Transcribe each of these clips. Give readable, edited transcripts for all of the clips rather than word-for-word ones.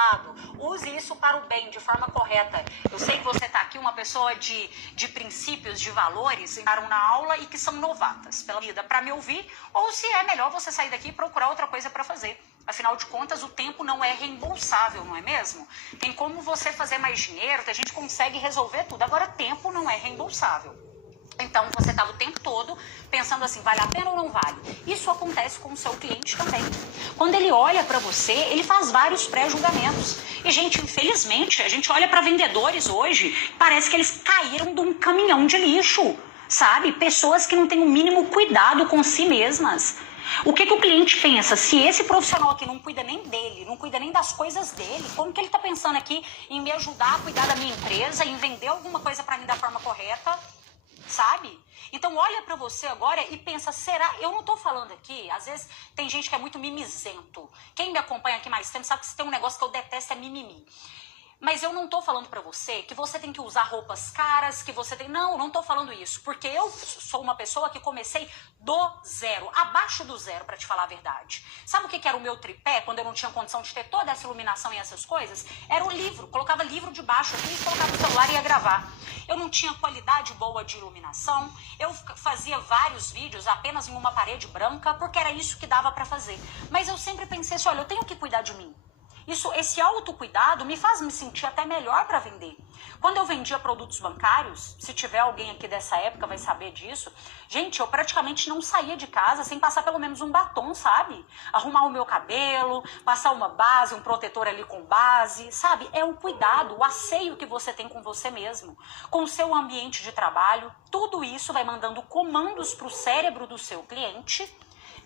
cuidado, use isso para o bem, de forma correta. Eu sei que você está aqui uma pessoa de princípios, de valores, que entraram na aula e que são novatas pela vida para me ouvir, ou se é melhor você sair daqui e procurar outra coisa para fazer. Afinal de contas, o tempo não é reembolsável, não é mesmo? Tem como você fazer mais dinheiro, a gente consegue resolver tudo. Agora, tempo não é reembolsável. Então, você está o tempo todo pensando assim, vale a pena ou não vale? Isso acontece com o seu cliente também. Quando ele olha para você, ele faz vários pré-julgamentos. E, gente, infelizmente, a gente olha para vendedores hoje, parece que eles caíram de um caminhão de lixo, sabe? Pessoas que não têm o mínimo cuidado com si mesmas. O que o cliente pensa? Se esse profissional aqui não cuida nem dele, não cuida nem das coisas dele, como que ele está pensando aqui em me ajudar a cuidar da minha empresa, em vender alguma coisa para mim da forma correta? Sabe? Então olha pra você agora e pensa, será? Eu não tô falando aqui, às vezes tem gente que é muito mimizento. Quem me acompanha aqui mais tempo sabe que se tem um negócio que eu detesto é mimimi. Mas eu não tô falando pra você que você tem que usar roupas caras, que você tem... Não, eu não tô falando isso. Porque eu sou uma pessoa que comecei do zero, abaixo do zero, pra te falar a verdade. Sabe o que era o meu tripé, quando eu não tinha condição de ter toda essa iluminação e essas coisas? Era o livro. Colocava livro debaixo aqui, colocava o celular e ia gravar. Eu não tinha qualidade boa de iluminação. Eu fazia vários vídeos apenas em uma parede branca, porque era isso que dava pra fazer. Mas eu sempre pensei assim, olha, eu tenho que cuidar de mim. Esse autocuidado me faz me sentir até melhor para vender. Quando eu vendia produtos bancários, se tiver alguém aqui dessa época vai saber disso, gente, eu praticamente não saía de casa sem passar pelo menos um batom, sabe? Arrumar o meu cabelo, passar uma base, um protetor ali com base, sabe? É o cuidado, o asseio que você tem com você mesmo, com o seu ambiente de trabalho. Tudo isso vai mandando comandos para o cérebro do seu cliente,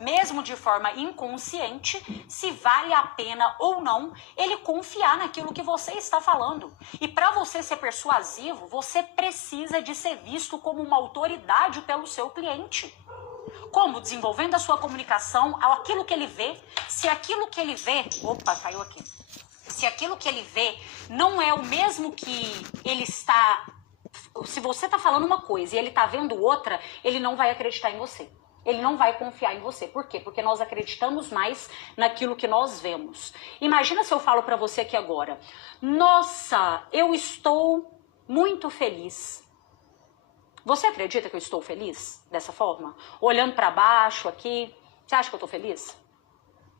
mesmo de forma inconsciente, se vale a pena ou não ele confiar naquilo que você está falando. E para você ser persuasivo, você precisa de ser visto como uma autoridade pelo seu cliente. Como? Desenvolvendo a sua comunicação, aquilo que ele vê. Se aquilo que ele vê... Opa, caiu aqui. Se aquilo que ele vê não é o mesmo que ele está... Se você está falando uma coisa e ele está vendo outra, ele não vai acreditar em você. Ele não vai confiar em você. Por quê? Porque nós acreditamos mais naquilo que nós vemos. Imagina se eu falo pra você aqui agora, nossa, eu estou muito feliz. Você acredita que eu estou feliz dessa forma? Olhando pra baixo aqui, você acha que eu tô feliz?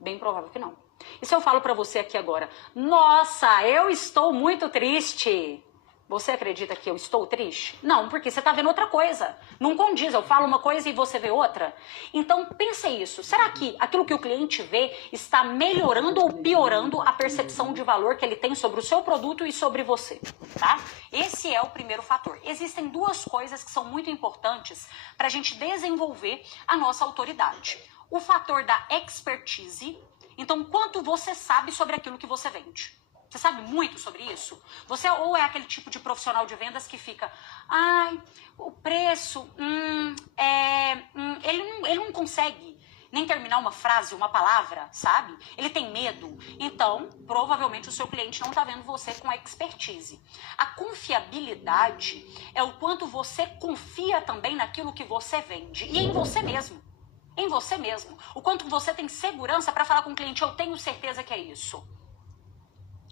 Bem provável que não. E se eu falo pra você aqui agora, nossa, eu estou muito triste. Você acredita que eu estou triste? Não, porque você está vendo outra coisa. Não condiz, eu falo uma coisa e você vê outra. Então, pense isso. Será que aquilo que o cliente vê está melhorando ou piorando a percepção de valor que ele tem sobre o seu produto e sobre você? Tá? Esse é o primeiro fator. Existem duas coisas que são muito importantes para a gente desenvolver a nossa autoridade. O fator da expertise. Então, quanto você sabe sobre aquilo que você vende? Você sabe muito sobre isso? Você ou é aquele tipo de profissional de vendas que fica, ai, o preço, ele não consegue nem terminar uma frase, uma palavra, sabe? Ele tem medo. Então, provavelmente o seu cliente não está vendo você com expertise. A confiabilidade é o quanto você confia também naquilo que você vende e em você mesmo. Em você mesmo. O quanto você tem segurança para falar com o cliente, eu tenho certeza que é isso.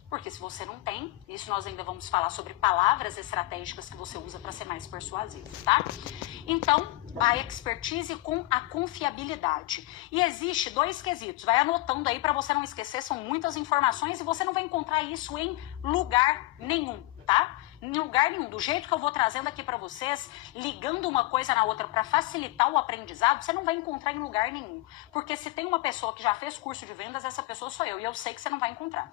Porque se você não tem, isso nós ainda vamos falar sobre palavras estratégicas que você usa para ser mais persuasivo, tá? Então, a expertise com a confiabilidade. E existe dois quesitos, vai anotando aí para você não esquecer, são muitas informações e você não vai encontrar isso em lugar nenhum, tá? Em lugar nenhum. Do jeito que eu vou trazendo aqui para vocês, ligando uma coisa na outra para facilitar o aprendizado, você não vai encontrar em lugar nenhum. Porque se tem uma pessoa que já fez curso de vendas, essa pessoa sou eu. E eu sei que você não vai encontrar.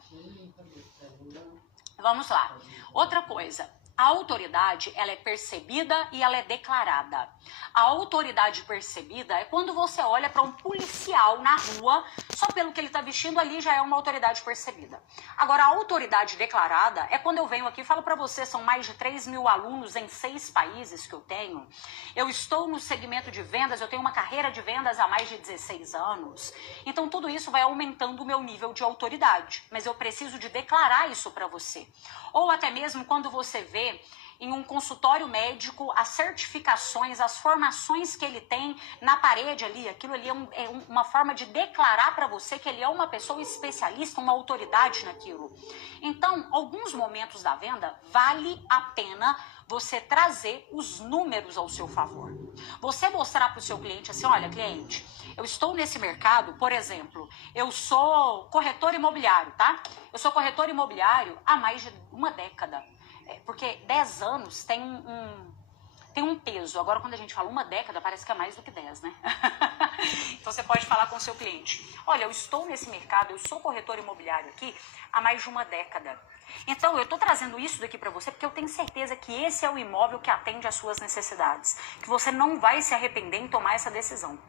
Vamos lá. Outra coisa. A autoridade, ela é percebida e ela é declarada. A autoridade percebida é quando você olha para um policial na rua, só pelo que ele está vestindo ali já é uma autoridade percebida. Agora, a autoridade declarada é quando eu venho aqui e falo para você, são mais de 3.000 alunos em 6 países que eu tenho. Eu estou no segmento de vendas, eu tenho uma carreira de vendas há mais de 16 anos. Então, tudo isso vai aumentando o meu nível de autoridade. Mas eu preciso de declarar isso para você. Ou até mesmo quando você vê ver em um consultório médico as certificações, as formações que ele tem na parede ali. Aquilo ali é uma forma de declarar para você que ele é uma pessoa especialista, uma autoridade naquilo. Então, alguns momentos da venda, vale a pena você trazer os números ao seu favor. Você mostrar para o seu cliente assim, olha, cliente, eu estou nesse mercado, por exemplo, eu sou corretor imobiliário, tá? Eu sou corretor imobiliário há mais de uma década. Porque 10 anos tem um peso. Agora, quando a gente fala uma década, parece que é mais do que 10, né? Então, você pode falar com o seu cliente. Olha, eu estou nesse mercado, eu sou corretor imobiliário aqui há mais de uma década. Então, eu estou trazendo isso daqui para você porque eu tenho certeza que esse é o imóvel que atende às suas necessidades. Que você não vai se arrepender em tomar essa decisão.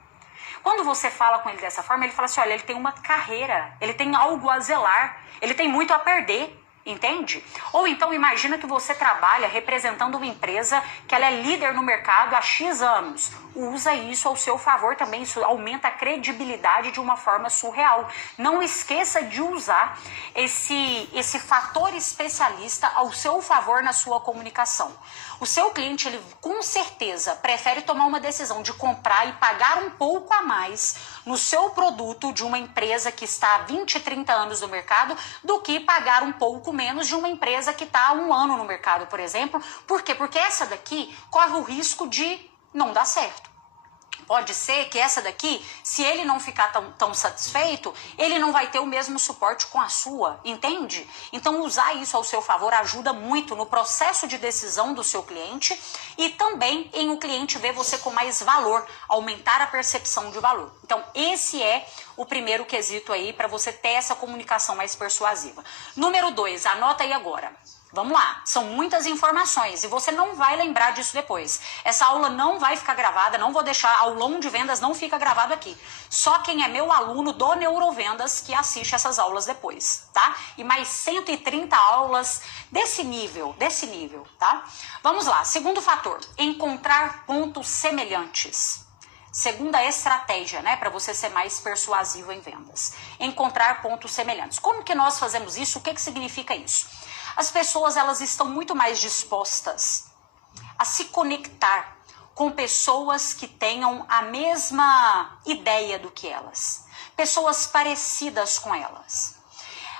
Quando você fala com ele dessa forma, ele fala assim, olha, ele tem uma carreira, ele tem algo a zelar, ele tem muito a perder. Entende? Ou então imagina que você trabalha representando uma empresa que ela é líder no mercado há X anos. Usa isso ao seu favor também, isso aumenta a credibilidade de uma forma surreal. Não esqueça de usar esse fator especialista ao seu favor na sua comunicação. O seu cliente, ele com certeza prefere tomar uma decisão de comprar e pagar um pouco a mais no seu produto de uma empresa que está há 20, 30 anos no mercado do que pagar um pouco menos de uma empresa que está há um ano no mercado, por exemplo. Por quê? Porque essa daqui corre o risco de não dar certo. Pode ser que essa daqui, se ele não ficar tão satisfeito, ele não vai ter o mesmo suporte com a sua, entende? Então, usar isso ao seu favor ajuda muito no processo de decisão do seu cliente e também em o cliente ver você com mais valor, aumentar a percepção de valor. Então, esse é o primeiro quesito aí para você ter essa comunicação mais persuasiva. Número 2, anota aí agora. Vamos lá, são muitas informações e você não vai lembrar disso depois. Essa aula não vai ficar gravada, não vou deixar, aulão de vendas não fica gravado aqui. Só quem é meu aluno do Neurovendas que assiste essas aulas depois, tá? E mais 130 aulas desse nível, tá? Vamos lá, segundo fator, encontrar pontos semelhantes. Segunda estratégia, né, para você ser mais persuasivo em vendas. Encontrar pontos semelhantes. Como que nós fazemos isso? O que significa isso? As pessoas, elas estão muito mais dispostas a se conectar com pessoas que tenham a mesma ideia do que elas. Pessoas parecidas com elas.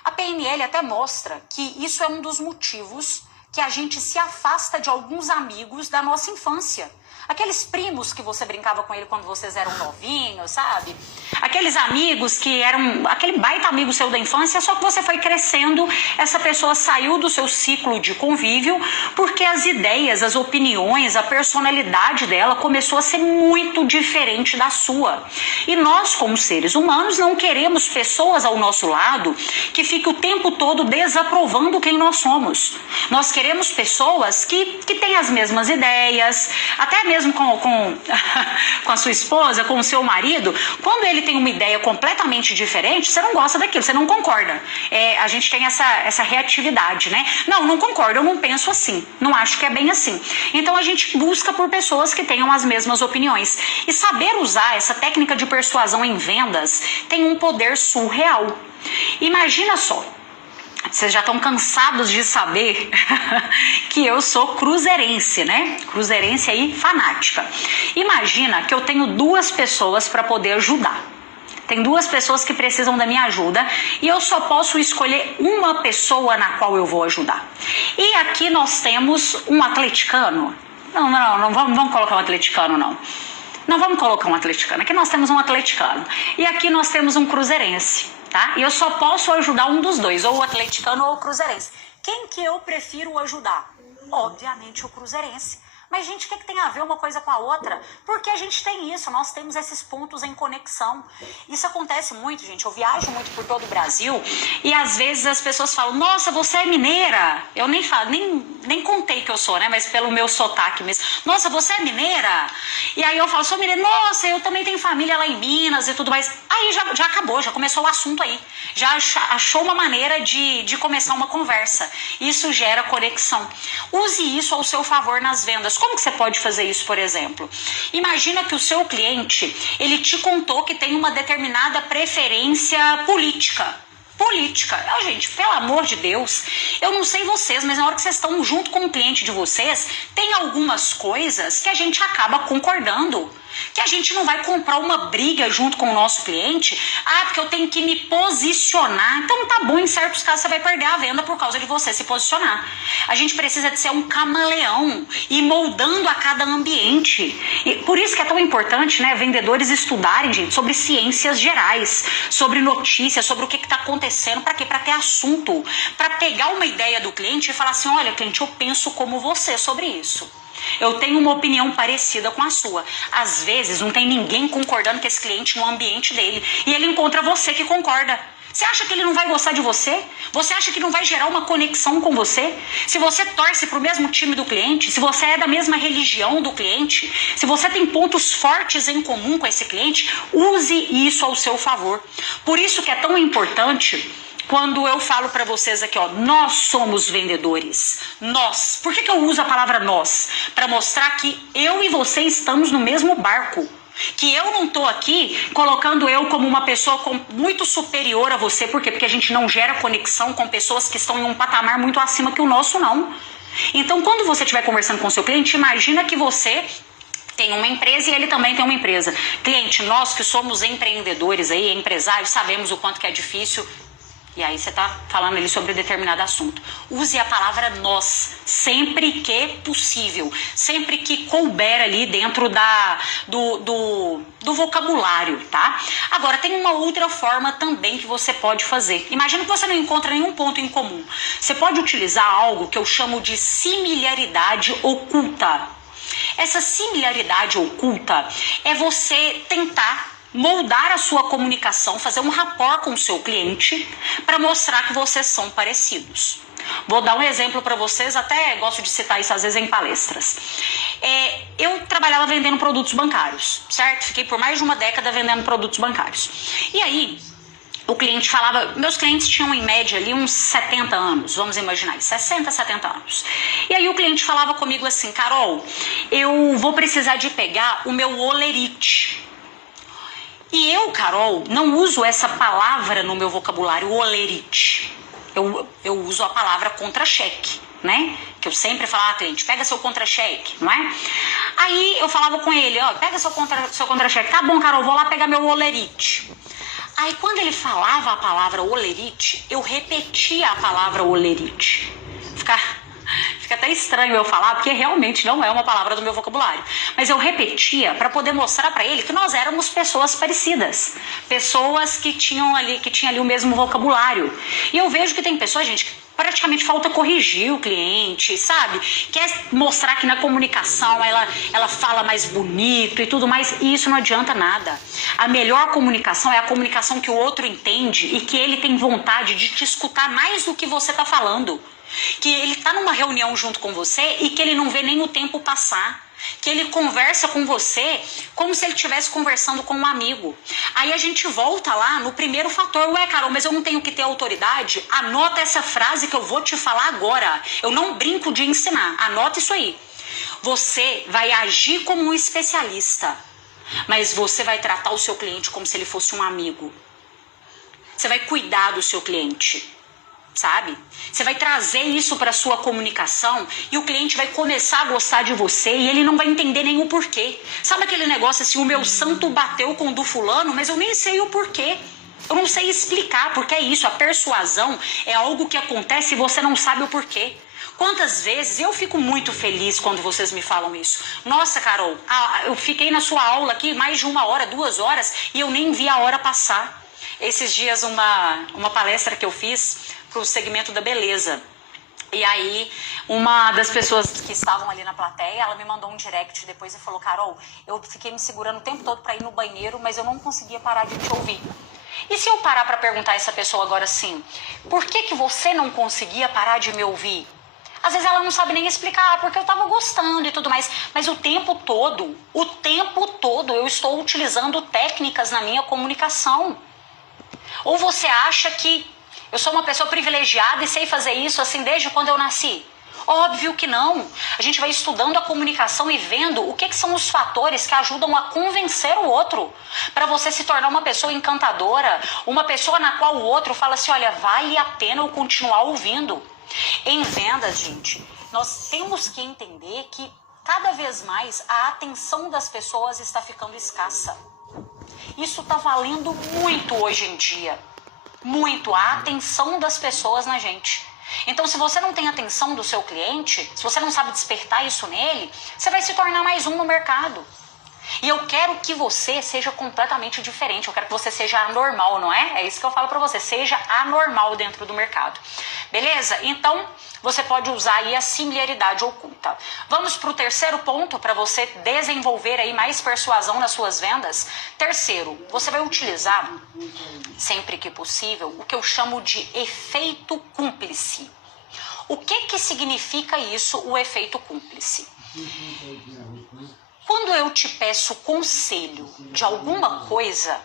A PNL até mostra que isso é um dos motivos que a gente se afasta de alguns amigos da nossa infância. Aqueles primos que você brincava com ele quando vocês eram novinhos, sabe? Aqueles amigos que eram aquele baita amigo seu da infância, só que você foi crescendo, essa pessoa saiu do seu ciclo de convívio porque as ideias, as opiniões, a personalidade dela começou a ser muito diferente da sua. E nós, como seres humanos, não queremos pessoas ao nosso lado que fiquem o tempo todo desaprovando quem nós somos. Nós queremos pessoas que têm as mesmas ideias, até mesmo com a sua esposa, com o seu marido, quando ele tem uma ideia completamente diferente, você não gosta daquilo, você não concorda. A gente tem essa reatividade, né? Não concordo, eu não penso assim, não acho que é bem assim. Então a gente busca por pessoas que tenham as mesmas opiniões. E saber usar essa técnica de persuasão em vendas tem um poder surreal. Imagina só. Vocês já estão cansados de saber que eu sou cruzeirense, né? Cruzeirense aí, fanática. Imagina que eu tenho 2 pessoas para poder ajudar. Tem 2 pessoas que precisam da minha ajuda e eu só posso escolher uma pessoa na qual eu vou ajudar. E aqui nós temos um atleticano. Não vamos colocar um atleticano, não. Não vamos colocar um atleticano. Aqui nós temos um atleticano. E aqui nós temos um cruzeirense. Tá? E eu só posso ajudar um dos dois, ou o atleticano ou o cruzeirense. Quem que eu prefiro ajudar? Obviamente o cruzeirense. Mas, gente, o que tem a ver uma coisa com a outra? Porque a gente tem isso, nós temos esses pontos em conexão. Isso acontece muito, gente. Eu viajo muito por todo o Brasil e, às vezes, as pessoas falam, nossa, você é mineira? Eu nem falo, nem contei que eu sou, né? Mas pelo meu sotaque mesmo. Nossa, você é mineira? E aí eu falo, sou mineira. Nossa, eu também tenho família lá em Minas e tudo mais. Aí já acabou, já começou o assunto aí. Já achou uma maneira de começar uma conversa. Isso gera conexão. Use isso ao seu favor nas vendas. Como que você pode fazer isso, por exemplo? Imagina que o seu cliente, ele te contou que tem uma determinada preferência política. política. Gente, pelo amor de Deus, eu não sei vocês, mas na hora que vocês estão junto com o cliente de vocês, tem algumas coisas que a gente acaba concordando. Que a gente não vai comprar uma briga junto com o nosso cliente, porque eu tenho que me posicionar. Então tá bom, em certos casos você vai perder a venda por causa de você se posicionar. A gente precisa de ser um camaleão e moldando a cada ambiente. E por isso que é tão importante, né, vendedores estudarem, gente, sobre ciências gerais, sobre notícias, sobre o que está acontecendo. Para quê? Para ter assunto, para pegar uma ideia do cliente e falar assim, olha, cliente, eu penso como você sobre isso. Eu tenho uma opinião parecida com a sua. Às vezes não tem ninguém concordando com esse cliente no ambiente dele. E ele encontra você que concorda. Você acha que ele não vai gostar de você? Você acha que não vai gerar uma conexão com você? Se você torce para o mesmo time do cliente, se você é da mesma religião do cliente, se você tem pontos fortes em comum com esse cliente, use isso ao seu favor. Por isso que é tão importante... Quando eu falo para vocês aqui, nós somos vendedores. Nós. Por que eu uso a palavra nós? Para mostrar que eu e você estamos no mesmo barco. Que eu não estou aqui colocando eu como uma pessoa muito superior a você. Por quê? Porque a gente não gera conexão com pessoas que estão em um patamar muito acima que o nosso, não. Então, quando você estiver conversando com o seu cliente, imagina que você... tem uma empresa e ele também tem uma empresa. Cliente, nós que somos empreendedores aí, empresários, sabemos o quanto que é difícil... E aí você está falando ali sobre determinado assunto. Use a palavra nós, sempre que possível. Sempre que couber ali dentro do vocabulário, tá? Agora, tem uma outra forma também que você pode fazer. Imagina que você não encontra nenhum ponto em comum. Você pode utilizar algo que eu chamo de similaridade oculta. Essa similaridade oculta é você tentar moldar a sua comunicação, fazer um rapport com o seu cliente para mostrar que vocês são parecidos. Vou dar um exemplo para vocês, até gosto de citar isso às vezes em palestras. Eu trabalhava vendendo produtos bancários, certo? Fiquei por mais de uma década vendendo produtos bancários. E aí, o cliente falava, meus clientes tinham em média ali uns 70 anos, vamos imaginar isso, 60, 70 anos. E aí o cliente falava comigo assim, Carol, eu vou precisar de pegar o meu olerite. E eu, Carol, não uso essa palavra no meu vocabulário, olerite. Eu uso a palavra contra-cheque, né? Que eu sempre falo, cliente, pega seu contra-cheque, não é? Aí eu falava com ele, pega seu contra-cheque. Tá bom, Carol, vou lá pegar meu olerite. Aí quando ele falava a palavra olerite, eu repetia a palavra olerite. Fica até estranho eu falar, porque realmente não é uma palavra do meu vocabulário. Mas eu repetia para poder mostrar para ele que nós éramos pessoas parecidas. Pessoas que tinham ali o mesmo vocabulário. E eu vejo que tem pessoas, gente, que praticamente falta corrigir o cliente, sabe? Quer mostrar que na comunicação ela fala mais bonito e tudo mais. E isso não adianta nada. A melhor comunicação é a comunicação que o outro entende e que ele tem vontade de te escutar mais do que você está falando. Que ele está numa reunião junto com você e que ele não vê nem o tempo passar. Que ele conversa com você como se ele estivesse conversando com um amigo. Aí a gente volta lá no primeiro fator. Carol, mas eu não tenho que ter autoridade? Anota essa frase que eu vou te falar agora. Eu não brinco de ensinar. Anota isso aí. Você vai agir como um especialista, mas você vai tratar o seu cliente como se ele fosse um amigo. Você vai cuidar do seu cliente. Sabe? Você vai trazer isso para sua comunicação e o cliente vai começar a gostar de você e ele não vai entender nem o porquê. Sabe aquele negócio assim, o meu santo bateu com o do fulano, mas eu nem sei o porquê. Eu não sei explicar, porque é isso, a persuasão é algo que acontece e você não sabe o porquê. Quantas vezes eu fico muito feliz quando vocês me falam isso. Nossa, Carol, eu fiquei na sua aula aqui mais de 1 hora, 2 horas e eu nem vi a hora passar. Esses dias uma palestra que eu fiz para o segmento da beleza. E aí, uma das pessoas que estavam ali na plateia, ela me mandou um direct depois e falou, Carol, eu fiquei me segurando o tempo todo para ir no banheiro, mas eu não conseguia parar de te ouvir. E se eu parar para perguntar a essa pessoa agora assim, por que você não conseguia parar de me ouvir? Às vezes ela não sabe nem explicar, porque eu estava gostando e tudo mais, mas o tempo todo eu estou utilizando técnicas na minha comunicação. Ou você acha que eu sou uma pessoa privilegiada e sei fazer isso assim desde quando eu nasci? Óbvio que não. A gente vai estudando a comunicação e vendo o que são os fatores que ajudam a convencer o outro, para você se tornar uma pessoa encantadora, uma pessoa na qual o outro fala assim, olha, vale a pena eu continuar ouvindo. Em vendas, gente, nós temos que entender que cada vez mais a atenção das pessoas está ficando escassa. Isso está valendo muito hoje em dia. Muito a atenção das pessoas na gente. Então, se você não tem atenção do seu cliente, se você não sabe despertar isso nele, você vai se tornar mais um no mercado. E eu quero que você seja completamente diferente. Eu quero que você seja anormal, não é? É isso que eu falo pra você. Seja anormal dentro do mercado. Beleza? Então, você pode usar aí a similaridade oculta. Vamos pro terceiro ponto para você desenvolver aí mais persuasão nas suas vendas. Terceiro, você vai utilizar, sempre que possível, o que eu chamo de efeito cúmplice. O que significa isso, o efeito cúmplice? Quando eu te peço conselho de alguma coisa,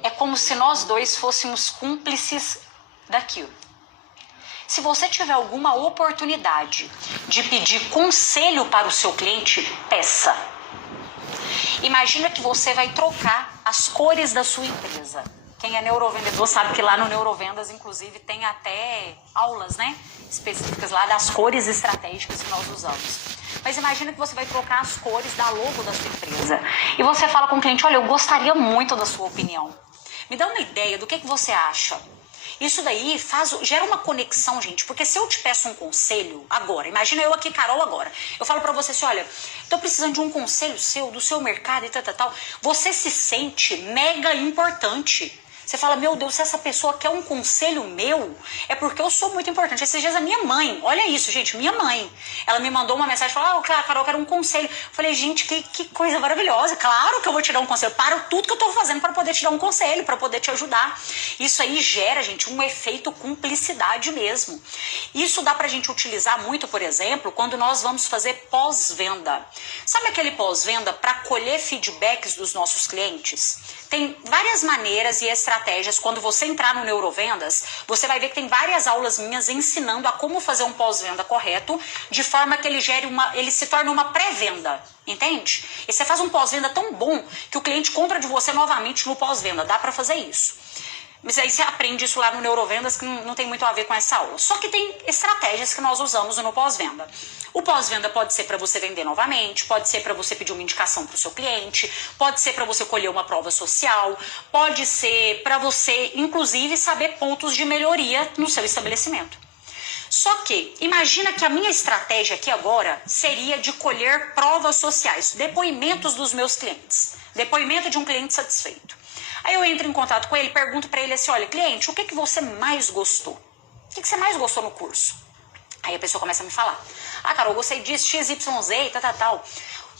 é como se nós dois fôssemos cúmplices daquilo. Se você tiver alguma oportunidade de pedir conselho para o seu cliente, peça. Imagina que você vai trocar as cores da sua empresa. Quem é neurovendedor sabe que lá no Neurovendas, inclusive, tem até aulas, né, específicas lá das cores estratégicas que nós usamos. Mas imagina que você vai trocar as cores da logo da sua empresa. E você fala com o cliente, olha, eu gostaria muito da sua opinião. Me dá uma ideia do que você acha. Isso daí gera uma conexão, gente. Porque se eu te peço um conselho agora, imagina eu aqui, Carol, agora. Eu falo pra você assim, olha, tô precisando de um conselho seu, do seu mercado e tal. Você se sente mega importante. Você fala, meu Deus, se essa pessoa quer um conselho meu, é porque eu sou muito importante. Esses dias a minha mãe, olha isso, gente, minha mãe, ela me mandou uma mensagem, falou, Carol, eu quero um conselho. Eu falei, gente, que coisa maravilhosa, claro que eu vou te dar um conselho. Paro tudo que eu tô fazendo para poder te dar um conselho, para poder te ajudar. Isso aí gera, gente, um efeito cumplicidade mesmo. Isso dá pra gente utilizar muito, por exemplo, quando nós vamos fazer pós-venda. Sabe aquele pós-venda para colher feedbacks dos nossos clientes? Tem várias maneiras e estratégias. Quando você entrar no Neurovendas, você vai ver que tem várias aulas minhas ensinando a como fazer um pós-venda correto, de forma que ele se torne uma pré-venda, entende? E você faz um pós-venda tão bom que o cliente compra de você novamente no pós-venda. Dá para fazer isso. Mas aí você aprende isso lá no Neurovendas, que não tem muito a ver com essa aula. Só que tem estratégias que nós usamos no pós-venda. O pós-venda pode ser para você vender novamente, pode ser para você pedir uma indicação para o seu cliente, pode ser para você colher uma prova social, pode ser para você, inclusive, saber pontos de melhoria no seu estabelecimento. Só que, imagina que a minha estratégia aqui agora seria de colher provas sociais, depoimentos dos meus clientes, depoimento de um cliente satisfeito. Aí eu entro em contato com ele, pergunto para ele assim, olha, cliente, o que você mais gostou? O que você mais gostou no curso? Aí a pessoa começa a me falar, Carol, eu gostei disso, XYZ, tal.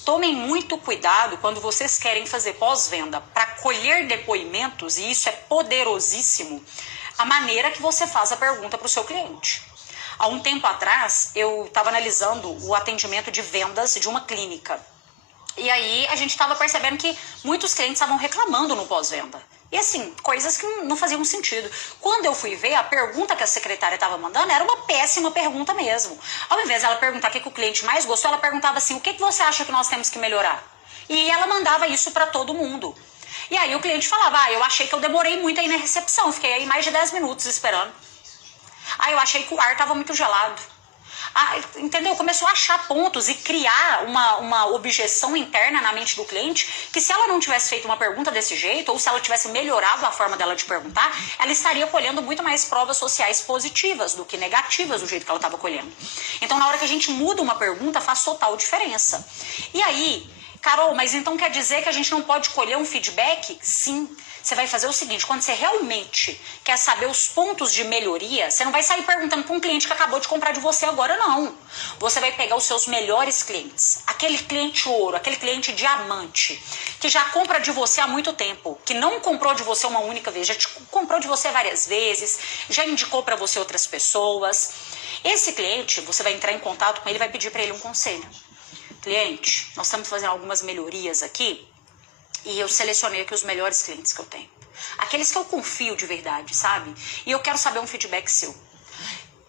Tomem muito cuidado quando vocês querem fazer pós-venda para colher depoimentos, e isso é poderosíssimo, a maneira que você faz a pergunta para o seu cliente. Há um tempo atrás, eu estava analisando o atendimento de vendas de uma clínica. E aí a gente estava percebendo que muitos clientes estavam reclamando no pós-venda. E assim, coisas que não faziam sentido. Quando eu fui ver, a pergunta que a secretária estava mandando era uma péssima pergunta mesmo. Ao invés dela perguntar o que o cliente mais gostou, ela perguntava assim, o que você acha que nós temos que melhorar? E ela mandava isso para todo mundo. E aí o cliente falava, eu achei que eu demorei muito aí na recepção, fiquei aí mais de 10 minutos esperando. Eu achei que o ar estava muito gelado. Entendeu? Começou a achar pontos e criar uma objeção interna na mente do cliente, que se ela não tivesse feito uma pergunta desse jeito, ou se ela tivesse melhorado a forma dela de perguntar, ela estaria colhendo muito mais provas sociais positivas do que negativas do jeito que ela estava colhendo. Então, na hora que a gente muda uma pergunta, faz total diferença. E aí, Carol, mas então quer dizer que a gente não pode colher um feedback? Sim. Você vai fazer o seguinte, quando você realmente quer saber os pontos de melhoria, você não vai sair perguntando para um cliente que acabou de comprar de você agora, não. Você vai pegar os seus melhores clientes, aquele cliente ouro, aquele cliente diamante, que já compra de você há muito tempo, que não comprou de você uma única vez, já comprou de você várias vezes, já indicou para você outras pessoas. Esse cliente, você vai entrar em contato com ele e vai pedir para ele um conselho. Cliente, nós estamos fazendo algumas melhorias aqui, e eu selecionei aqui os melhores clientes que eu tenho. Aqueles que eu confio de verdade, sabe? E eu quero saber um feedback seu.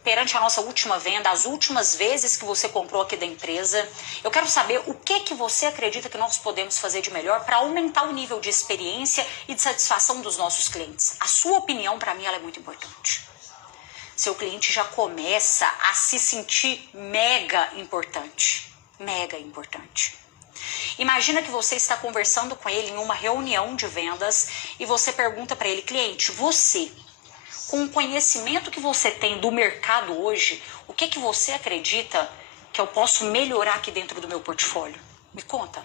perante a nossa última venda, as últimas vezes que você comprou aqui da empresa. Eu quero saber o que você acredita que nós podemos fazer de melhor para aumentar o nível de experiência e de satisfação dos nossos clientes. A sua opinião, para mim, ela é muito importante. Seu cliente já começa a se sentir mega importante. Mega importante. Imagina que você está conversando com ele em uma reunião de vendas e você pergunta para ele, cliente, você, com o conhecimento que você tem do mercado hoje, o que você acredita que eu posso melhorar aqui dentro do meu portfólio? Me conta.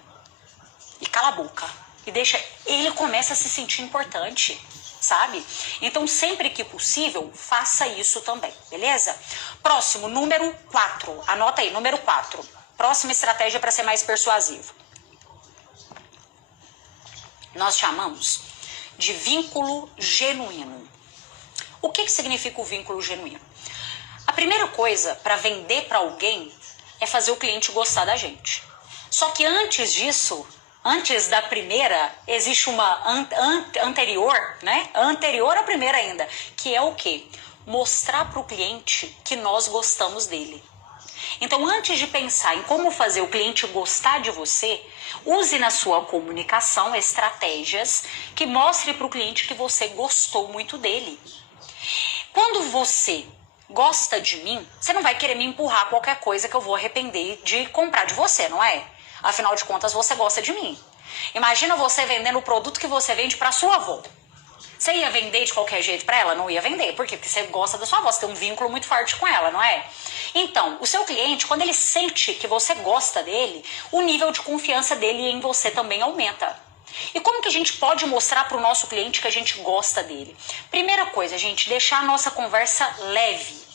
E cala a boca. E deixa, ele começa a se sentir importante, sabe? Então, sempre que possível, faça isso também, beleza? Próximo, número 4. Anota aí, número 4. Próxima estratégia para ser mais persuasivo. Nós chamamos de vínculo genuíno. O que significa o vínculo genuíno? A primeira coisa para vender para alguém é fazer o cliente gostar da gente. Só que antes disso, antes da primeira, existe uma anterior, né? Anterior à primeira ainda, que é o quê? Mostrar para o cliente que nós gostamos dele. Então, antes de pensar em como fazer o cliente gostar de você, use na sua comunicação estratégias que mostrem para o cliente que você gostou muito dele. Quando você gosta de mim, você não vai querer me empurrar qualquer coisa que eu vou arrepender de comprar de você, não é? Afinal de contas, você gosta de mim. Imagina você vendendo o produto que você vende para sua avó. Você ia vender de qualquer jeito para ela? Não ia vender. Por quê? Porque você gosta da sua avó, você tem um vínculo muito forte com ela, não é? Então, o seu cliente, quando ele sente que você gosta dele, o nível de confiança dele em você também aumenta. E como que a gente pode mostrar para o nosso cliente que a gente gosta dele? Primeira coisa, gente, deixar a nossa conversa leve.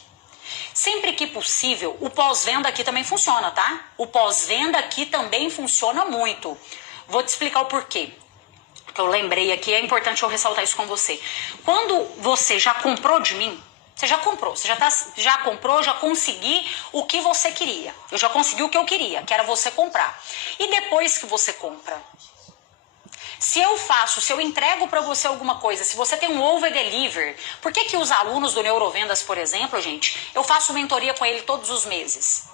Sempre que possível, o pós-venda aqui também funciona, tá? O pós-venda aqui também funciona muito. Vou te explicar o porquê. Que eu lembrei aqui, é importante eu ressaltar isso com você. Quando você já comprou de mim, você já comprou, já comprou, já consegui o que você queria. Eu já consegui o que eu queria, que era você comprar. E depois que você compra, se eu entrego para você alguma coisa, se você tem um over-deliver, por que os alunos do Neurovendas, por exemplo, gente, eu faço mentoria com ele todos os meses?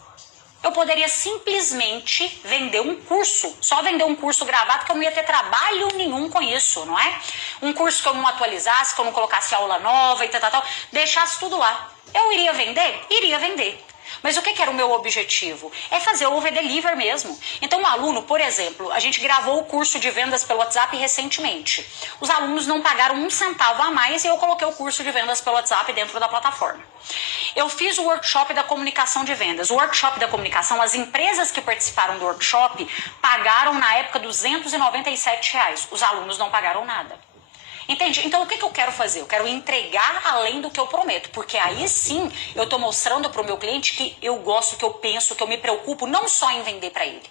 Eu poderia simplesmente vender um curso, só vender um curso gravado, que eu não ia ter trabalho nenhum com isso, não é? Um curso que eu não atualizasse, que eu não colocasse aula nova e tal, deixasse tudo lá. Eu iria vender? Iria vender. Mas o que era o meu objetivo? É fazer o over-deliver mesmo. Então, um aluno, por exemplo, a gente gravou o curso de vendas pelo WhatsApp recentemente. Os alunos não pagaram um centavo a mais e eu coloquei o curso de vendas pelo WhatsApp dentro da plataforma. Eu fiz o workshop da comunicação de vendas. O workshop da comunicação, as empresas que participaram do workshop pagaram na época R$297. Os alunos não pagaram nada. Entende? Então, o que eu quero fazer? Eu quero entregar além do que eu prometo, porque aí sim eu estou mostrando para o meu cliente que eu gosto, que eu penso, que eu me preocupo não só em vender para ele.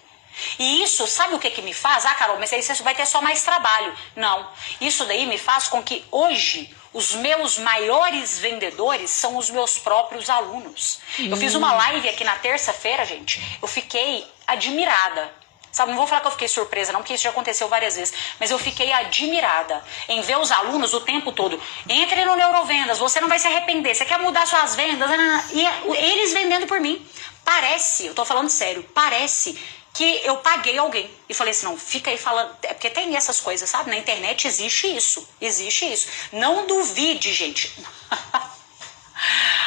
E isso, sabe o que me faz? Ah, Carol, mas aí você vai ter só mais trabalho. Não, isso daí me faz com que hoje os meus maiores vendedores são os meus próprios alunos. Eu fiz uma live aqui na terça-feira, gente, eu fiquei admirada. Sabe, não vou falar que eu fiquei surpresa não, porque isso já aconteceu várias vezes, mas eu fiquei admirada em ver os alunos o tempo todo. Entre no Neurovendas, você não vai se arrepender, você quer mudar suas vendas, e eles vendendo por mim. Parece, eu tô falando sério, parece que eu paguei alguém e falei assim, não, fica aí falando, é porque tem essas coisas, sabe, na internet existe isso. Não duvide, gente.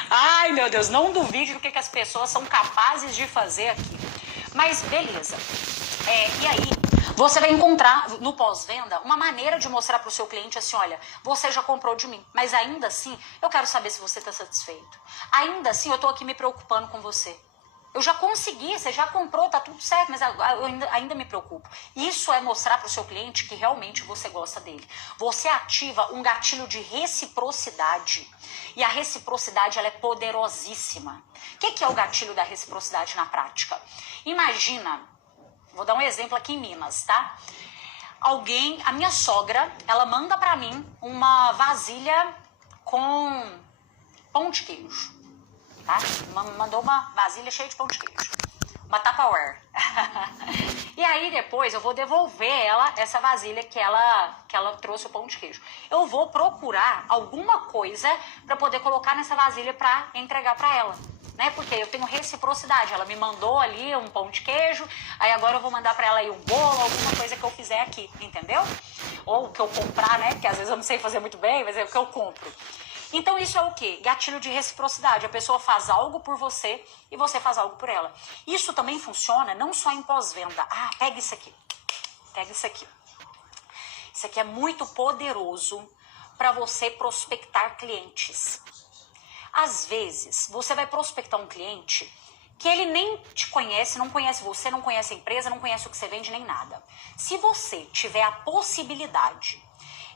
Ai, meu Deus, não duvide do que as pessoas são capazes de fazer aqui. Mas beleza. E aí, você vai encontrar no pós-venda uma maneira de mostrar para o seu cliente assim, olha, você já comprou de mim, mas ainda assim, eu quero saber se você está satisfeito. Ainda assim, eu estou aqui me preocupando com você. Eu já consegui, você já comprou, tá tudo certo, mas eu ainda me preocupo. Isso é mostrar para o seu cliente que realmente você gosta dele. Você ativa um gatilho de reciprocidade. E a reciprocidade, ela é poderosíssima. O que é o gatilho da reciprocidade na prática? Imagina, vou dar um exemplo aqui em Minas, tá? A minha sogra, ela manda para mim uma vasilha com pão de queijo. Tá? Mandou uma vasilha cheia de pão de queijo. Uma Tupperware. E aí depois eu vou devolver ela, essa vasilha que ela trouxe o pão de queijo. Eu vou procurar alguma coisa para poder colocar nessa vasilha para entregar para ela. Né? Porque eu tenho reciprocidade. Ela me mandou ali um pão de queijo, aí agora eu vou mandar para ela aí um bolo, alguma coisa que eu fizer aqui, entendeu? Ou que eu comprar, né? Porque às vezes eu não sei fazer muito bem, mas é o que eu compro. Então isso é o quê? Gatilho de reciprocidade. A pessoa faz algo por você e você faz algo por ela. Isso também funciona não só em pós-venda. Ah, pega isso aqui. Pega isso aqui. Isso aqui é muito poderoso para você prospectar clientes. Às vezes, você vai prospectar um cliente que ele nem te conhece, não conhece você, não conhece a empresa, não conhece o que você vende, nem nada. Se você tiver a possibilidade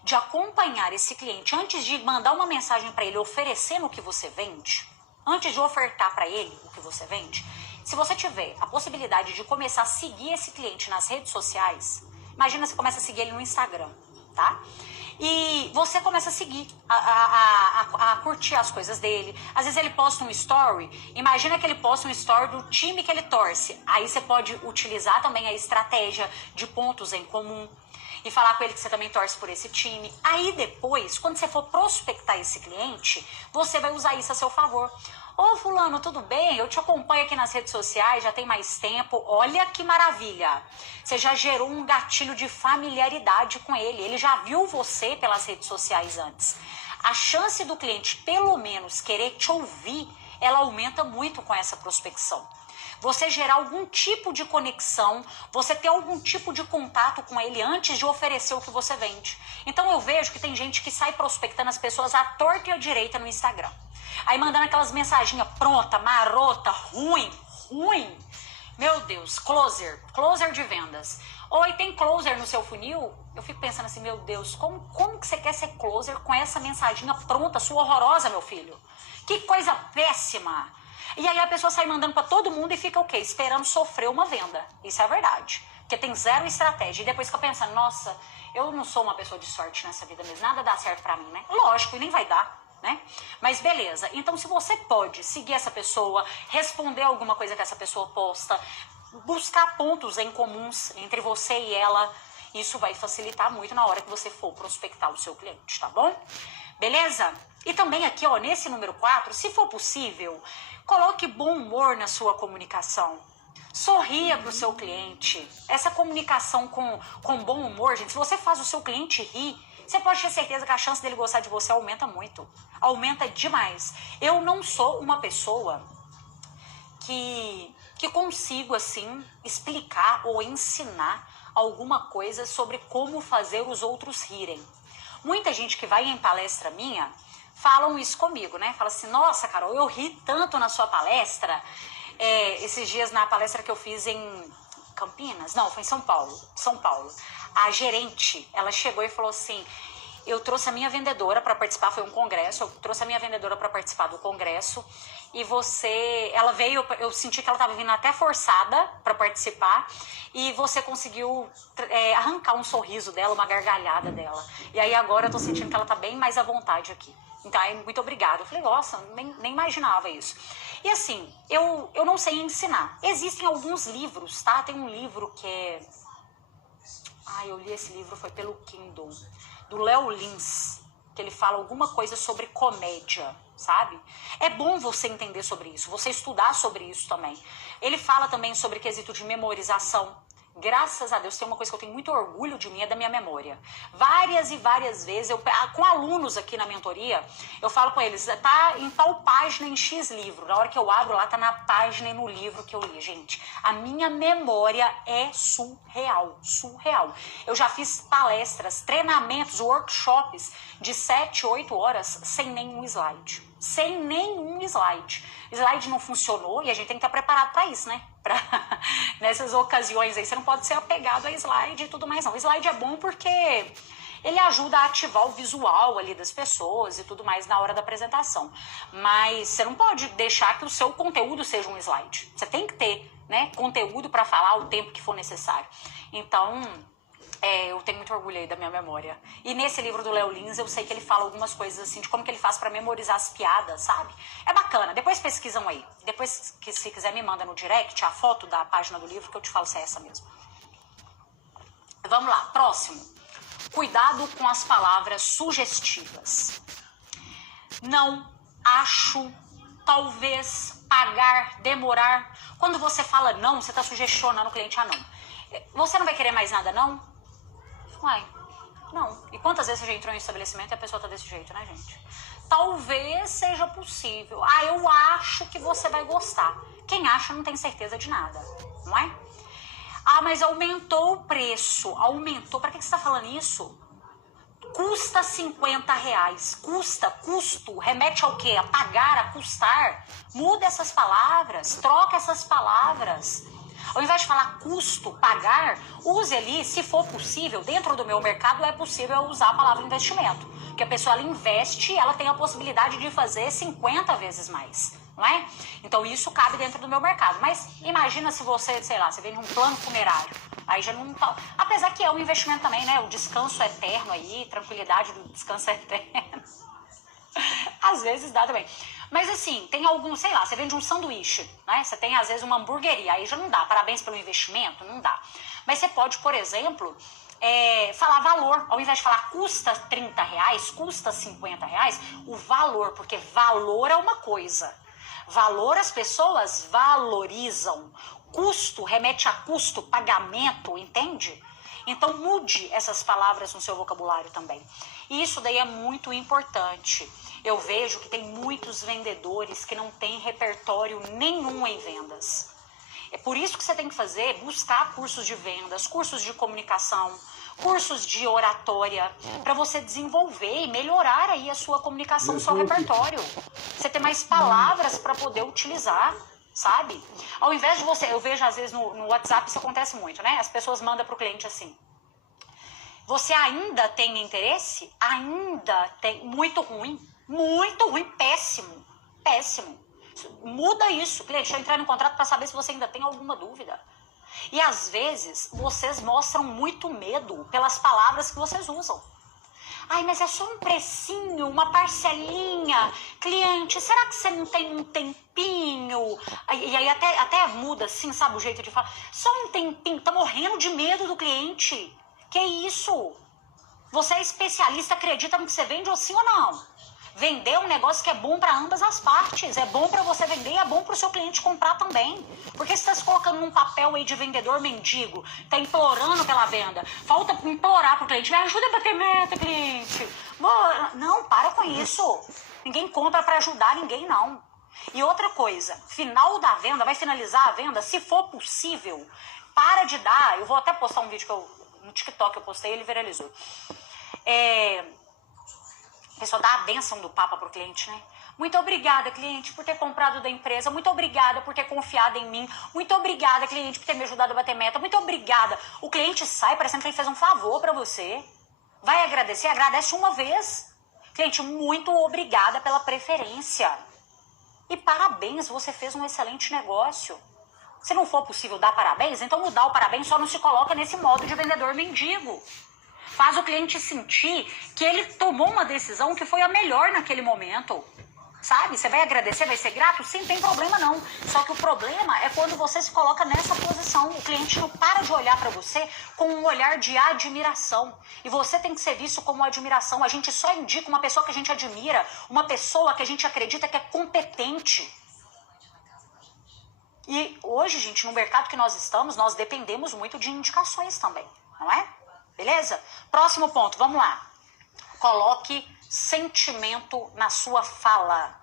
de acompanhar esse cliente antes de mandar uma mensagem para ele oferecendo o que você vende, antes de ofertar para ele o que você vende, se você tiver a possibilidade de começar a seguir esse cliente nas redes sociais, imagina você começa a seguir ele no Instagram, tá? E você começa a seguir, a curtir as coisas dele. Às vezes ele posta um story, imagina que ele posta um story do time que ele torce. Aí você pode utilizar também a estratégia de pontos em comum e falar com ele que você também torce por esse time. Aí depois, quando você for prospectar esse cliente, você vai usar isso a seu favor. Ô fulano, tudo bem? Eu te acompanho aqui nas redes sociais, já tem mais tempo. Olha que maravilha. Você já gerou um gatilho de familiaridade com ele. Ele já viu você pelas redes sociais antes. A chance do cliente, pelo menos, querer te ouvir, ela aumenta muito com essa prospecção. Você gerar algum tipo de conexão, você ter algum tipo de contato com ele antes de oferecer o que você vende. Então eu vejo que tem gente que sai prospectando as pessoas à torta e à direita no Instagram. Aí mandando aquelas mensaginhas pronta, marota, ruim. Meu Deus, closer de vendas. Oi, tem closer no seu funil? Eu fico pensando assim, meu Deus, como que você quer ser closer com essa mensaginha pronta, sua horrorosa, meu filho? Que coisa péssima. E aí a pessoa sai mandando pra todo mundo e fica o quê? Esperando sofrer uma venda. Isso é verdade. Porque tem zero estratégia. E depois fica pensando, nossa, eu não sou uma pessoa de sorte nessa vida mesmo. Nada dá certo pra mim, né? Lógico, e nem vai dar, né? Mas beleza. Então se você pode seguir essa pessoa, responder alguma coisa que essa pessoa posta, buscar pontos em comuns entre você e ela, isso vai facilitar muito na hora que você for prospectar o seu cliente, tá bom? Beleza? E também aqui, ó, nesse número 4, se for possível, coloque bom humor na sua comunicação. Sorria para o seu cliente. Essa comunicação com bom humor, gente, se você faz o seu cliente rir, você pode ter certeza que a chance dele gostar de você aumenta muito. Aumenta demais. Eu não sou uma pessoa que consigo, assim, explicar ou ensinar alguma coisa sobre como fazer os outros rirem. Muita gente que vai em palestra minha falam isso comigo, né? Fala assim, nossa, Carol, eu ri tanto na sua palestra. Esses dias na palestra que eu fiz em Campinas, não, foi em São Paulo. A gerente, ela chegou e falou assim, eu trouxe a minha vendedora para participar, foi um congresso, eu trouxe a minha vendedora para participar do congresso e ela veio, eu senti que ela estava vindo até forçada para participar e você conseguiu arrancar um sorriso dela, uma gargalhada dela. E aí agora eu tô sentindo que ela tá bem mais à vontade aqui. Então, muito obrigada. Eu falei, nossa, nem imaginava isso. E assim, eu não sei ensinar. Existem alguns livros, tá? Tem um livro que é... eu li esse livro, foi pelo Kindle, do Léo Lins, que ele fala alguma coisa sobre comédia, sabe? É bom você entender sobre isso, você estudar sobre isso também. Ele fala também sobre quesito de memorização. Graças a Deus, tem uma coisa que eu tenho muito orgulho de mim, é da minha memória. Várias e várias vezes, com alunos aqui na mentoria, eu falo com eles, tá em tal página em X livro. Na hora que eu abro lá, tá na página e no livro que eu li, gente. A minha memória é surreal. Eu já fiz palestras, treinamentos, workshops de 7, 8 horas sem nenhum slide. Slide não funcionou e a gente tem que estar preparado para isso, né? Nessas ocasiões aí, você não pode ser apegado a slide e tudo mais, não. O slide é bom porque ele ajuda a ativar o visual ali das pessoas e tudo mais na hora da apresentação. Mas você não pode deixar que o seu conteúdo seja um slide. Você tem que ter, né, conteúdo para falar o tempo que for necessário. Então... eu tenho muito orgulho aí da minha memória. E nesse livro do Léo Lins, eu sei que ele fala algumas coisas assim, de como que ele faz pra memorizar as piadas, sabe? É bacana. Depois pesquisam aí. Depois, que se quiser, me manda no direct a foto da página do livro, que eu te falo se é essa mesmo. Vamos lá, próximo. Cuidado com as palavras sugestivas. Não, acho, talvez, pagar, demorar. Quando você fala não, você está sugestionando o cliente a não. Você não vai querer mais nada, não? Uai, não. E quantas vezes você já entrou em um estabelecimento e a pessoa tá desse jeito, né, gente? Talvez seja possível. Ah, eu acho que você vai gostar. Quem acha não tem certeza de nada, não é? Ah, mas aumentou o preço. Aumentou. Pra que você tá falando isso? Custa R$50. Custa, custo. Remete ao quê? A pagar, a custar. Muda essas palavras. Troca essas palavras. Ao invés de falar custo, pagar, use ali, se for possível, dentro do meu mercado é possível usar a palavra investimento. Porque a pessoa ela investe e ela tem a possibilidade de fazer 50 vezes mais, não é? Então isso cabe dentro do meu mercado. Mas imagina se você, sei lá, você vende um plano funerário. Aí já não tá... Apesar que é um investimento também, né? O descanso eterno aí, tranquilidade do descanso eterno. Às vezes dá também. Mas assim, tem algum, sei lá, você vende um sanduíche, né? Você tem às vezes uma hamburgueria, aí já não dá. Parabéns pelo investimento, não dá. Mas você pode, por exemplo, falar valor. Ao invés de falar custa R$30, custa R$50, o valor, porque valor é uma coisa. Valor as pessoas valorizam. Custo remete a custo, pagamento, entende? Então mude essas palavras no seu vocabulário também. E isso daí é muito importante. Eu vejo que tem muitos vendedores que não têm repertório nenhum em vendas. É por isso que você tem que fazer, buscar cursos de vendas, cursos de comunicação, cursos de oratória, para você desenvolver e melhorar aí a sua comunicação, o seu repertório. Você ter mais palavras para poder utilizar, sabe? Ao invés de você, eu vejo às vezes no WhatsApp isso acontece muito, né? As pessoas mandam pro cliente assim: você ainda tem interesse? Ainda tem. Muito ruim, péssimo, péssimo. Muda isso, cliente, deixa eu entrar no contrato para saber se você ainda tem alguma dúvida. E às vezes vocês mostram muito medo pelas palavras que vocês usam. Ai, mas é só um precinho, uma parcelinha. Cliente, será que você não tem um tempinho? E aí até muda assim, sabe, o jeito de falar. Só um tempinho, tá morrendo de medo do cliente. Que isso? Você é especialista, acredita no que você vende ou sim ou não? Vender é um negócio que é bom para ambas as partes. É bom para você vender e é bom para o seu cliente comprar também. Porque você está se colocando num papel aí de vendedor mendigo, tá implorando pela venda. Falta implorar pro cliente: me ajuda a bater meta, cliente. Não, para com isso. Ninguém compra para ajudar ninguém, não. E outra coisa, final da venda, vai finalizar a venda, se for possível, para de dar. Eu vou até postar um vídeo no TikTok eu postei, ele viralizou. A pessoa dá a bênção do Papa pro cliente, né? Muito obrigada, cliente, por ter comprado da empresa. Muito obrigada por ter confiado em mim. Muito obrigada, cliente, por ter me ajudado a bater meta. Muito obrigada. O cliente sai parecendo que ele fez um favor pra você. Vai agradecer? Agradece uma vez. Cliente, muito obrigada pela preferência. E parabéns, você fez um excelente negócio. Se não for possível dar parabéns, então o dar o parabéns só não se coloca nesse modo de vendedor mendigo. Faz o cliente sentir que ele tomou uma decisão que foi a melhor naquele momento. Sabe? Você vai agradecer, vai ser grato? Sim, tem problema não. Só que o problema é quando você se coloca nessa posição. O cliente não para de olhar para você com um olhar de admiração. E você tem que ser visto como admiração. A gente só indica uma pessoa que a gente admira, uma pessoa que a gente acredita que é competente. E hoje, gente, no mercado que nós estamos, nós dependemos muito de indicações também, não é? Beleza? Próximo ponto, vamos lá. Coloque sentimento na sua fala.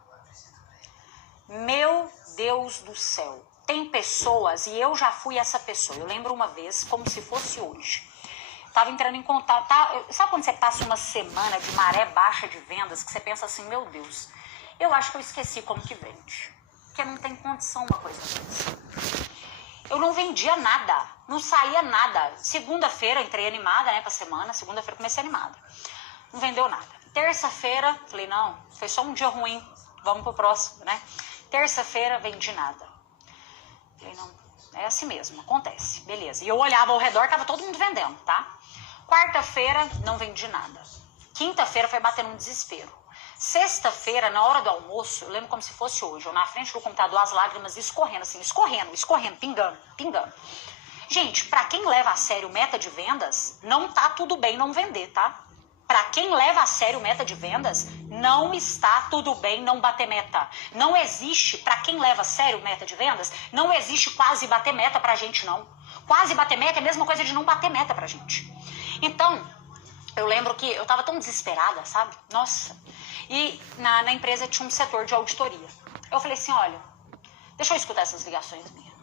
Meu Deus do céu. Tem pessoas, e eu já fui essa pessoa, eu lembro uma vez, como se fosse hoje. Tava entrando em contato, sabe quando você passa uma semana de maré baixa de vendas, que você pensa assim, meu Deus, eu acho que eu esqueci como que vende. Porque não tem condição uma coisa dessa. Eu não vendia nada, não saía nada. Segunda-feira entrei animada, né, pra semana. Segunda-feira comecei animada. Não vendeu nada. Terça-feira, falei, não, foi só um dia ruim, vamos pro próximo, né? Terça-feira, vendi nada. Falei, não, é assim mesmo, acontece, beleza. E eu olhava ao redor, tava todo mundo vendendo, tá? Quarta-feira, não vendi nada. Quinta-feira foi batendo um desespero. Sexta-feira, na hora do almoço, eu lembro como se fosse hoje, eu na frente do computador, as lágrimas escorrendo, assim, escorrendo, pingando. Gente, para quem leva a sério meta de vendas, não tá tudo bem não vender, tá? Para quem leva a sério meta de vendas, não está tudo bem não bater meta. Não existe, para quem leva a sério meta de vendas, não existe quase bater meta pra gente, não. Quase bater meta é a mesma coisa de não bater meta pra gente. Então, eu lembro que eu tava tão desesperada, sabe? Nossa. E na empresa tinha um setor de auditoria. Eu falei assim, olha, deixa eu escutar essas ligações minhas.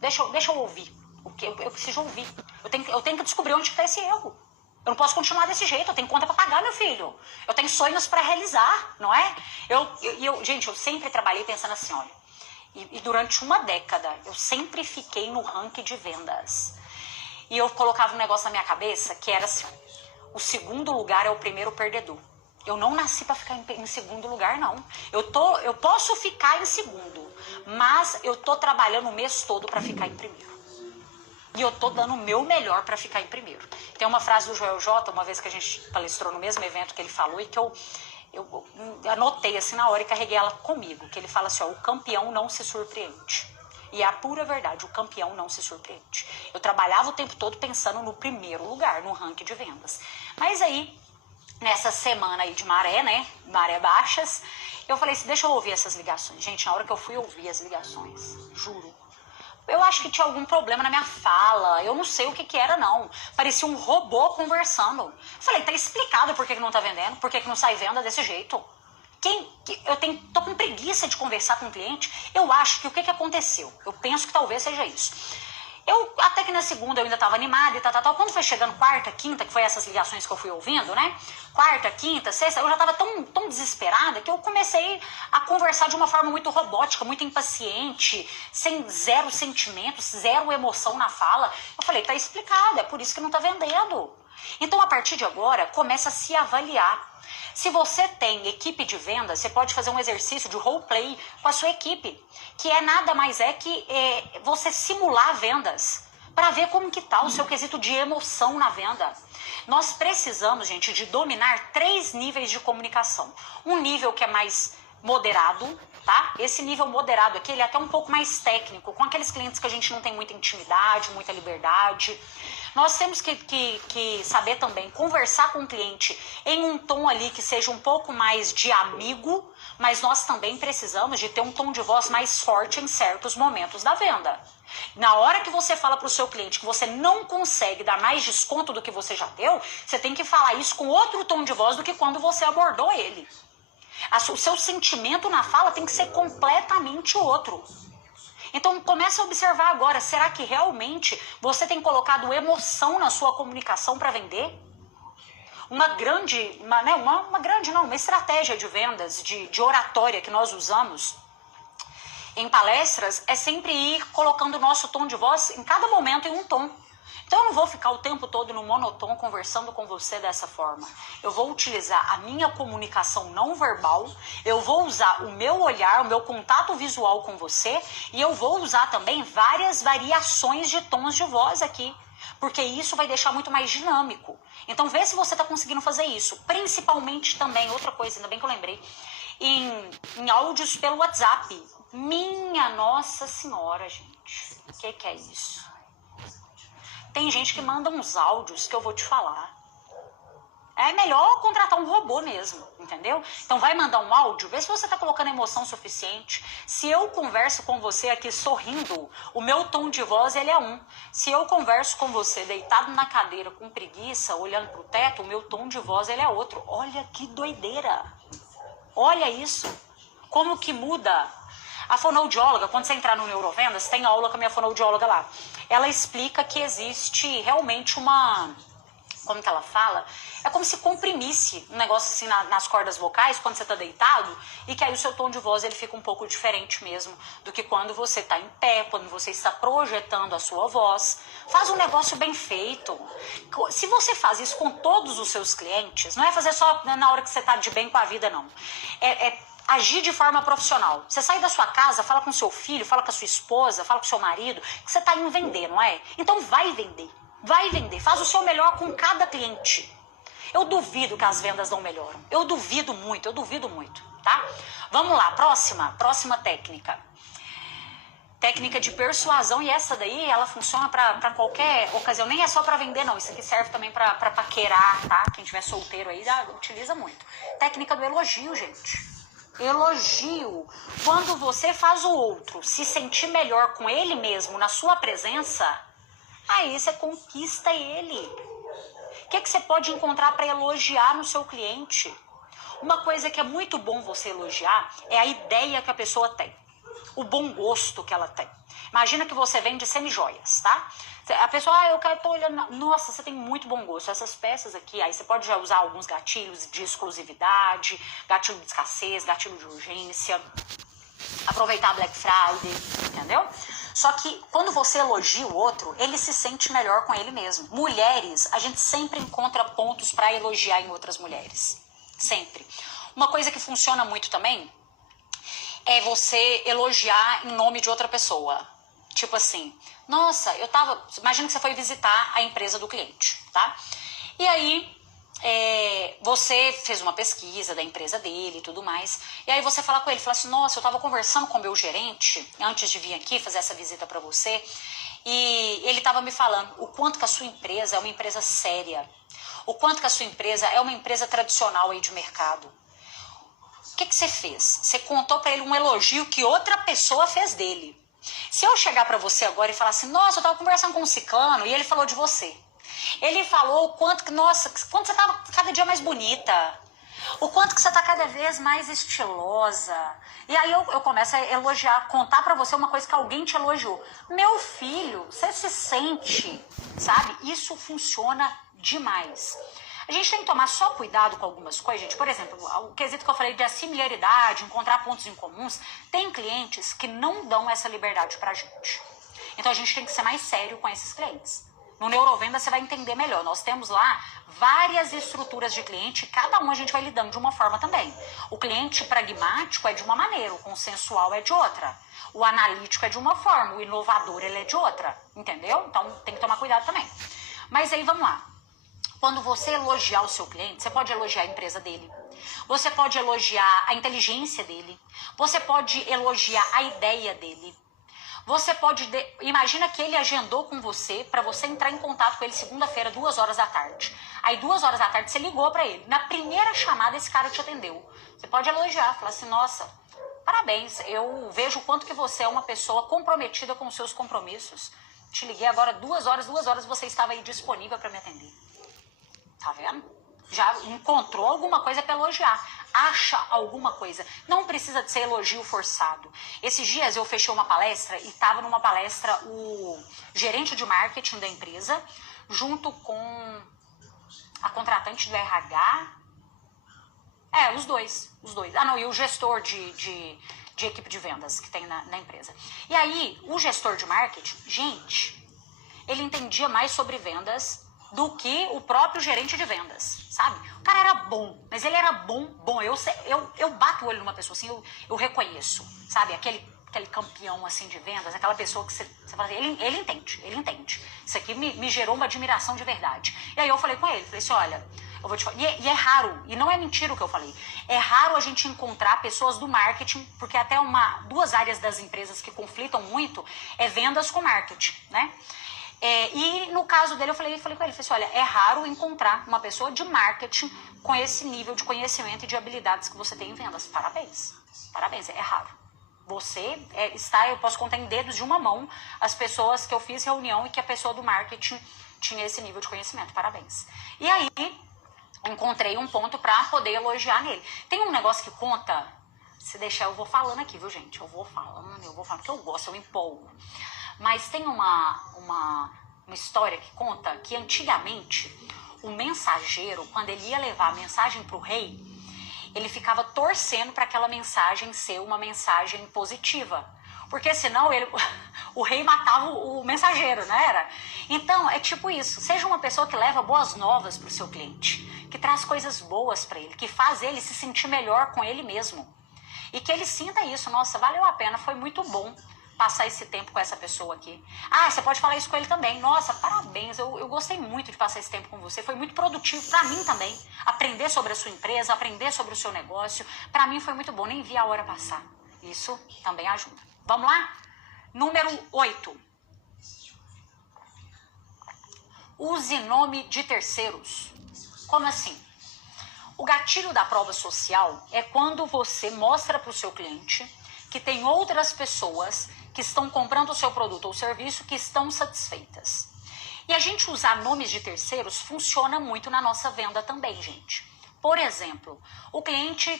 Deixa eu ouvir. O que eu preciso ouvir. Eu tenho que descobrir onde está esse erro. Eu não posso continuar desse jeito, eu tenho conta para pagar, meu filho. Eu tenho sonhos para realizar, não é? Gente, eu sempre trabalhei pensando assim, olha, e durante uma década eu sempre fiquei no ranking de vendas. E eu colocava um negócio na minha cabeça que era assim, o segundo lugar é o primeiro perdedor. Eu não nasci para ficar em segundo lugar, não. Eu posso ficar em segundo, mas eu tô trabalhando o mês todo para ficar em primeiro. E eu tô dando o meu melhor para ficar em primeiro. Tem uma frase do Joel J, uma vez que a gente palestrou no mesmo evento que ele falou, e que eu anotei assim na hora e carreguei ela comigo, que ele fala assim, ó, o campeão não se surpreende. E é a pura verdade, o campeão não se surpreende. Eu trabalhava o tempo todo pensando no primeiro lugar, no ranking de vendas. Mas aí, nessa semana aí de maré, né, maré baixas, eu falei assim, deixa eu ouvir essas ligações. Gente, na hora que eu fui ouvir as ligações, juro, eu acho que tinha algum problema na minha fala, eu não sei o que era não, parecia um robô conversando. Falei, tá explicado por que não tá vendendo, por que não sai venda desse jeito. Tô com preguiça de conversar com o cliente, eu acho que o que aconteceu, eu penso que talvez seja isso. Até que na segunda eu ainda estava animada e tal. Quando foi chegando quarta, quinta, que foi essas ligações que eu fui ouvindo, né? Quarta, quinta, sexta, eu já estava tão desesperada que eu comecei a conversar de uma forma muito robótica, muito impaciente, sem zero sentimentos, zero emoção na fala. Eu falei, tá explicado, é por isso que não tá vendendo. Então, a partir de agora, começa a se avaliar. Se você tem equipe de venda, você pode fazer um exercício de roleplay com a sua equipe, que nada mais que você simular vendas, para ver como que tá o seu quesito de emoção na venda. Nós precisamos, gente, de dominar 3 níveis de comunicação. Um nível que é mais moderado, tá? Esse nível moderado aqui, ele é até um pouco mais técnico, com aqueles clientes que a gente não tem muita intimidade, muita liberdade. Nós temos que saber também conversar com o cliente em um tom ali que seja um pouco mais de amigo, mas nós também precisamos de ter um tom de voz mais forte em certos momentos da venda. Na hora que você fala para o seu cliente que você não consegue dar mais desconto do que você já deu, você tem que falar isso com outro tom de voz do que quando você abordou ele. O seu sentimento na fala tem que ser completamente outro. Então comece a observar agora, será que realmente você tem colocado emoção na sua comunicação para vender? Uma estratégia de vendas, de oratória que nós usamos em palestras é sempre ir colocando o nosso tom de voz em cada momento em um tom. Então eu não vou ficar o tempo todo no monotone conversando com você dessa forma. Eu vou utilizar a minha comunicação não verbal, eu vou usar o meu olhar, o meu contato visual com você e eu vou usar também várias variações de tons de voz aqui, porque isso vai deixar muito mais dinâmico. Então vê se você está conseguindo fazer isso. Principalmente também, outra coisa, ainda bem que eu lembrei, em áudios pelo WhatsApp. Minha Nossa Senhora, gente, o que é isso? Tem gente que manda uns áudios que eu vou te falar. É melhor contratar um robô mesmo, entendeu? Então vai mandar um áudio, vê se você está colocando emoção suficiente. Se eu converso com você aqui sorrindo, o meu tom de voz ele é um. Se eu converso com você deitado na cadeira com preguiça, olhando para o teto, o meu tom de voz ele é outro. Olha que doideira. Olha isso. Como que muda. A fonoaudióloga, quando você entrar no Neurovendas, tem aula com a minha fonoaudióloga lá. Ela explica que existe realmente uma... Como que ela fala? É como se comprimisse um negócio assim nas cordas vocais, quando você tá deitado, e que aí o seu tom de voz ele fica um pouco diferente mesmo do que quando você tá em pé, quando você está projetando a sua voz. Faz um negócio bem feito. Se você faz isso com todos os seus clientes, não é fazer só na hora que você tá de bem com a vida, não. Agir de forma profissional. Você sai da sua casa, fala com seu filho, fala com a sua esposa, fala com seu marido, que você tá indo vender, não é? Então vai vender. Vai vender. Faz o seu melhor com cada cliente. Eu duvido que as vendas não melhoram. Eu duvido muito, tá? Vamos lá, próxima técnica. técnica de persuasão, e essa daí, ela funciona pra qualquer ocasião, nem é só pra vender não, isso aqui serve também pra paquerar, tá? Quem tiver solteiro aí, utiliza muito. Técnica do elogio, gente. Elogio. Quando você faz o outro se sentir melhor com ele mesmo, na sua presença, aí você conquista ele. O que você pode encontrar pra elogiar no seu cliente? Uma coisa que é muito bom você elogiar é a ideia que a pessoa tem. O bom gosto que ela tem. Imagina que você vende semijoias, tá? A pessoa, eu tô olhando, nossa, você tem muito bom gosto. Essas peças aqui, aí você pode já usar alguns gatilhos de exclusividade, gatilho de escassez, gatilho de urgência, aproveitar a Black Friday, entendeu? Só que quando você elogia o outro, ele se sente melhor com ele mesmo. Mulheres, a gente sempre encontra pontos para elogiar em outras mulheres. Sempre. Uma coisa que funciona muito também é você elogiar em nome de outra pessoa. Tipo assim, nossa, imagina que você foi visitar a empresa do cliente, tá? E aí, você fez uma pesquisa da empresa dele e tudo mais. E aí você fala com ele, fala assim, nossa, eu tava conversando com o meu gerente, antes de vir aqui fazer essa visita pra você, e ele tava me falando o quanto que a sua empresa é uma empresa séria, o quanto que a sua empresa é uma empresa tradicional aí de mercado. O que você fez? Você contou pra ele um elogio que outra pessoa fez dele. Se eu chegar pra você agora e falar assim, nossa, eu tava conversando com um ciclano e ele falou de você. Ele falou o quanto que, nossa, quanto você tava cada dia mais bonita. O quanto que você tá cada vez mais estilosa. E aí eu começo a elogiar, contar pra você uma coisa que alguém te elogiou. Meu filho, você se sente, sabe? Isso funciona demais. A gente tem que tomar só cuidado com algumas coisas, gente. Por exemplo, o quesito que eu falei de assimilaridade, encontrar pontos em comuns, tem clientes que não dão essa liberdade pra gente. Então a gente tem que ser mais sério com esses clientes. No Neurovenda você vai entender melhor. Nós temos lá várias estruturas de cliente, cada um a gente vai lidando de uma forma também. O cliente pragmático é de uma maneira, o consensual é de outra. O analítico é de uma forma, o inovador ele é de outra, entendeu? Então tem que tomar cuidado também. Mas aí vamos lá. Quando você elogiar o seu cliente, você pode elogiar a empresa dele, você pode elogiar a inteligência dele, você pode elogiar a ideia dele. Você pode... Imagina que ele agendou com você para você entrar em contato com ele segunda-feira, 2 horas da tarde. Aí 2 horas da tarde você ligou para ele. Na primeira chamada esse cara te atendeu. Você pode elogiar, falar assim, nossa, parabéns, eu vejo o quanto que você é uma pessoa comprometida com os seus compromissos. Te liguei agora 2 horas você estava aí disponível para me atender. Tá vendo? Já encontrou alguma coisa para elogiar. Acha alguma coisa. Não precisa de ser elogio forçado. Esses dias eu fechei uma palestra e estava numa palestra o gerente de marketing da empresa, junto com a contratante do RH. Os dois. Ah, não, e o gestor de equipe de vendas que tem na empresa. E aí, o gestor de marketing, gente, ele entendia mais sobre vendas do que o próprio gerente de vendas, sabe? O cara era bom, mas ele era bom. Eu bato o olho numa pessoa assim, eu reconheço, sabe? Aquele campeão assim de vendas, aquela pessoa que você fala assim, ele entende. Isso aqui me gerou uma admiração de verdade. E aí eu falei com ele, falei assim, olha, eu vou te falar, e é raro, e não é mentira o que eu falei, é raro a gente encontrar pessoas do marketing, porque até 2 áreas das empresas que conflitam muito é vendas com marketing, né? E no caso dele, eu falei com ele, falei assim, olha, é raro encontrar uma pessoa de marketing com esse nível de conhecimento e de habilidades que você tem em vendas. Parabéns, é raro. Você eu posso contar em dedos de uma mão as pessoas que eu fiz reunião e que a pessoa do marketing tinha esse nível de conhecimento. Parabéns. E aí, encontrei um ponto para poder elogiar nele. Tem um negócio que conta, se deixar eu vou falando aqui, viu gente? Eu vou falando, porque eu gosto, eu empolgo. Mas tem uma história que conta que antigamente o mensageiro, quando ele ia levar a mensagem para o rei, ele ficava torcendo para aquela mensagem ser uma mensagem positiva. Porque senão o rei matava o mensageiro, não era? Então é tipo isso, seja uma pessoa que leva boas novas para o seu cliente, que traz coisas boas para ele, que faz ele se sentir melhor com ele mesmo. E que ele sinta isso, nossa, valeu a pena, foi muito bom passar esse tempo com essa pessoa aqui. Ah, você pode falar isso com ele também. Nossa, parabéns, eu gostei muito de passar esse tempo com você. Foi muito produtivo para mim também. Aprender sobre a sua empresa, aprender sobre o seu negócio. Para mim foi muito bom, nem vi a hora passar. Isso também ajuda. Vamos lá? Número 8. Use nome de terceiros. Como assim? O gatilho da prova social é quando você mostra para o seu cliente que tem outras pessoas que estão comprando o seu produto ou serviço que estão satisfeitas. E a gente usar nomes de terceiros funciona muito na nossa venda também, gente. Por exemplo, o cliente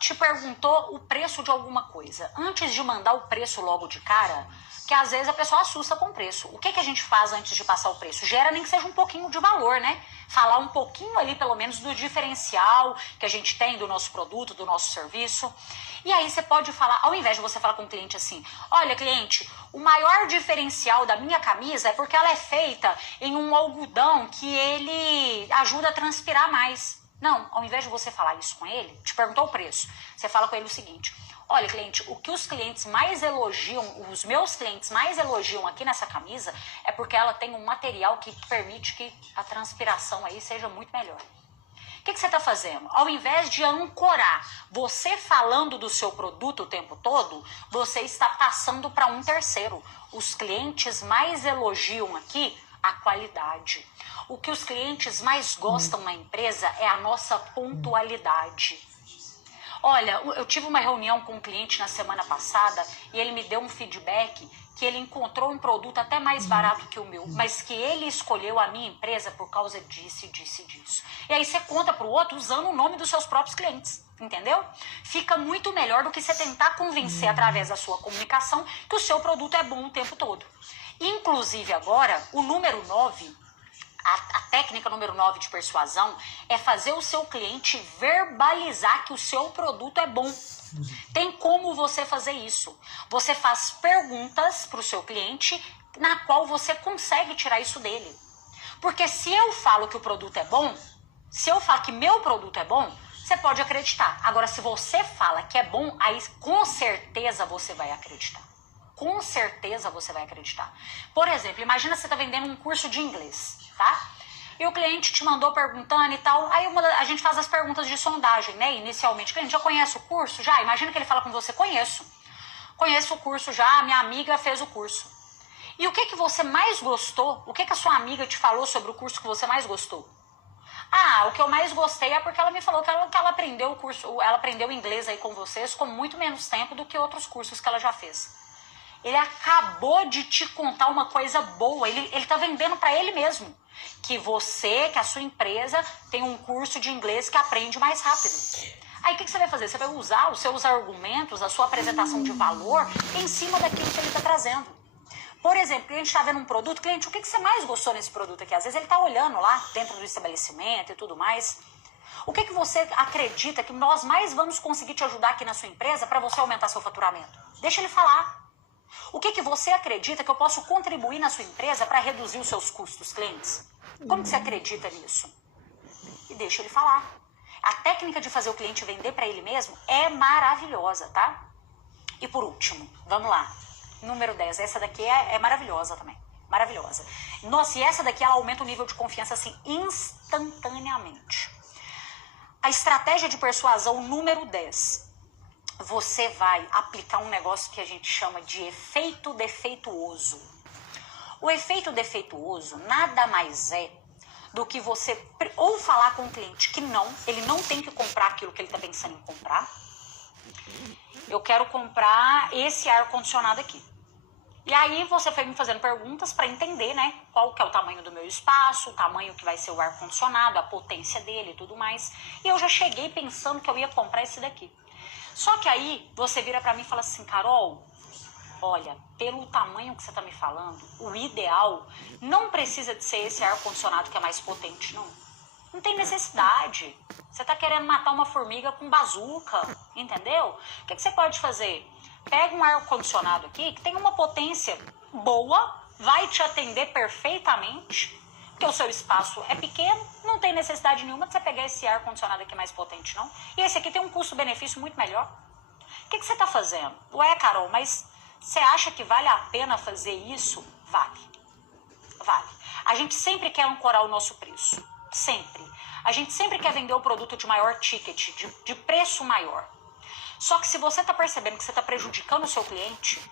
te perguntou o preço de alguma coisa. Antes de mandar o preço logo de cara, que às vezes a pessoa assusta com o preço. O que a gente faz antes de passar o preço? Gera nem que seja um pouquinho de valor, né? Falar um pouquinho ali, pelo menos, do diferencial que a gente tem do nosso produto, do nosso serviço. E aí você pode falar, ao invés de você falar com o cliente assim, olha, cliente, o maior diferencial da minha camisa é porque ela é feita em um algodão que ele ajuda a transpirar mais. Não, ao invés de você falar isso com ele, te perguntou o preço, você fala com ele o seguinte, olha, cliente, o que os clientes mais elogiam, os meus clientes mais elogiam aqui nessa camisa é porque ela tem um material que permite que a transpiração aí seja muito melhor. O que você está fazendo? Ao invés de ancorar você falando do seu produto o tempo todo, você está passando para um terceiro. Os clientes mais elogiam aqui a qualidade. O que os clientes mais gostam na empresa é a nossa pontualidade. Olha, eu tive uma reunião com um cliente na semana passada e ele me deu um feedback que ele encontrou um produto até mais barato que o meu, mas que ele escolheu a minha empresa por causa disso, disso e disso. E aí você conta para o outro usando o nome dos seus próprios clientes, entendeu? Fica muito melhor do que você tentar convencer através da sua comunicação que o seu produto é bom o tempo todo. Inclusive agora, o número 9... A técnica número 9 de persuasão é fazer o seu cliente verbalizar que o seu produto é bom. Tem como você fazer isso. Você faz perguntas para o seu cliente na qual você consegue tirar isso dele. Porque se eu falo que o produto é bom, se eu falo que meu produto é bom, você pode acreditar. Agora, se você fala que é bom, aí com certeza você vai acreditar. Com certeza você vai acreditar. Por exemplo, imagina você está vendendo um curso de inglês, tá? E o cliente te mandou perguntando e tal. Aí a gente faz as perguntas de sondagem, né? Inicialmente, o cliente já conhece o curso? Já? Imagina que ele fala com você, conheço. Conheço o curso já, minha amiga fez o curso. E o que você mais gostou? O que a sua amiga te falou sobre o curso que você mais gostou? Ah, o que eu mais gostei é porque ela me falou que ela aprendeu o curso, ela aprendeu inglês aí com vocês com muito menos tempo do que outros cursos que ela já fez. Ele acabou de te contar uma coisa boa, ele tá vendendo para ele mesmo. Que a sua empresa tem um curso de inglês que aprende mais rápido. Aí o que você vai fazer? Você vai usar os seus argumentos, a sua apresentação de valor em cima daquilo que ele está trazendo. Por exemplo, o cliente está vendo um produto, cliente, o que você mais gostou nesse produto aqui? Às vezes ele está olhando lá dentro do estabelecimento e tudo mais. O que você acredita que nós mais vamos conseguir te ajudar aqui na sua empresa para você aumentar seu faturamento? Deixa ele falar. O que você acredita que eu posso contribuir na sua empresa para reduzir os seus custos, clientes? Como que você acredita nisso? E deixa ele falar. A técnica de fazer o cliente vender para ele mesmo é maravilhosa, tá? E por último, vamos lá. Número 10. Essa daqui é maravilhosa também. Maravilhosa. Nossa, e essa daqui ela aumenta o nível de confiança assim instantaneamente. A estratégia de persuasão número 10. Você vai aplicar um negócio que a gente chama de efeito defeituoso. O efeito defeituoso nada mais é do que você ou falar com o cliente que ele não tem que comprar aquilo que ele está pensando em comprar. Eu quero comprar esse ar-condicionado aqui. E aí você foi me fazendo perguntas para entender, né, qual que é o tamanho do meu espaço, o tamanho que vai ser o ar-condicionado, a potência dele e tudo mais. E eu já cheguei pensando que eu ia comprar esse daqui. Só que aí você vira pra mim e fala assim, Carol, olha, pelo tamanho que você tá me falando, o ideal não precisa de ser esse ar-condicionado que é mais potente, não. Não tem necessidade. Você tá querendo matar uma formiga com bazuca, entendeu? O que você pode fazer? Pega um ar-condicionado aqui que tem uma potência boa, vai te atender perfeitamente, porque o seu espaço é pequeno, não tem necessidade nenhuma de você pegar esse ar-condicionado aqui mais potente, não. E esse aqui tem um custo-benefício muito melhor. O que você está fazendo? Ué, Carol, mas você acha que vale a pena fazer isso? Vale. Vale. A gente sempre quer ancorar o nosso preço. Sempre. A gente sempre quer vender o produto de maior ticket, de preço maior. Só que se você está percebendo que você está prejudicando o seu cliente,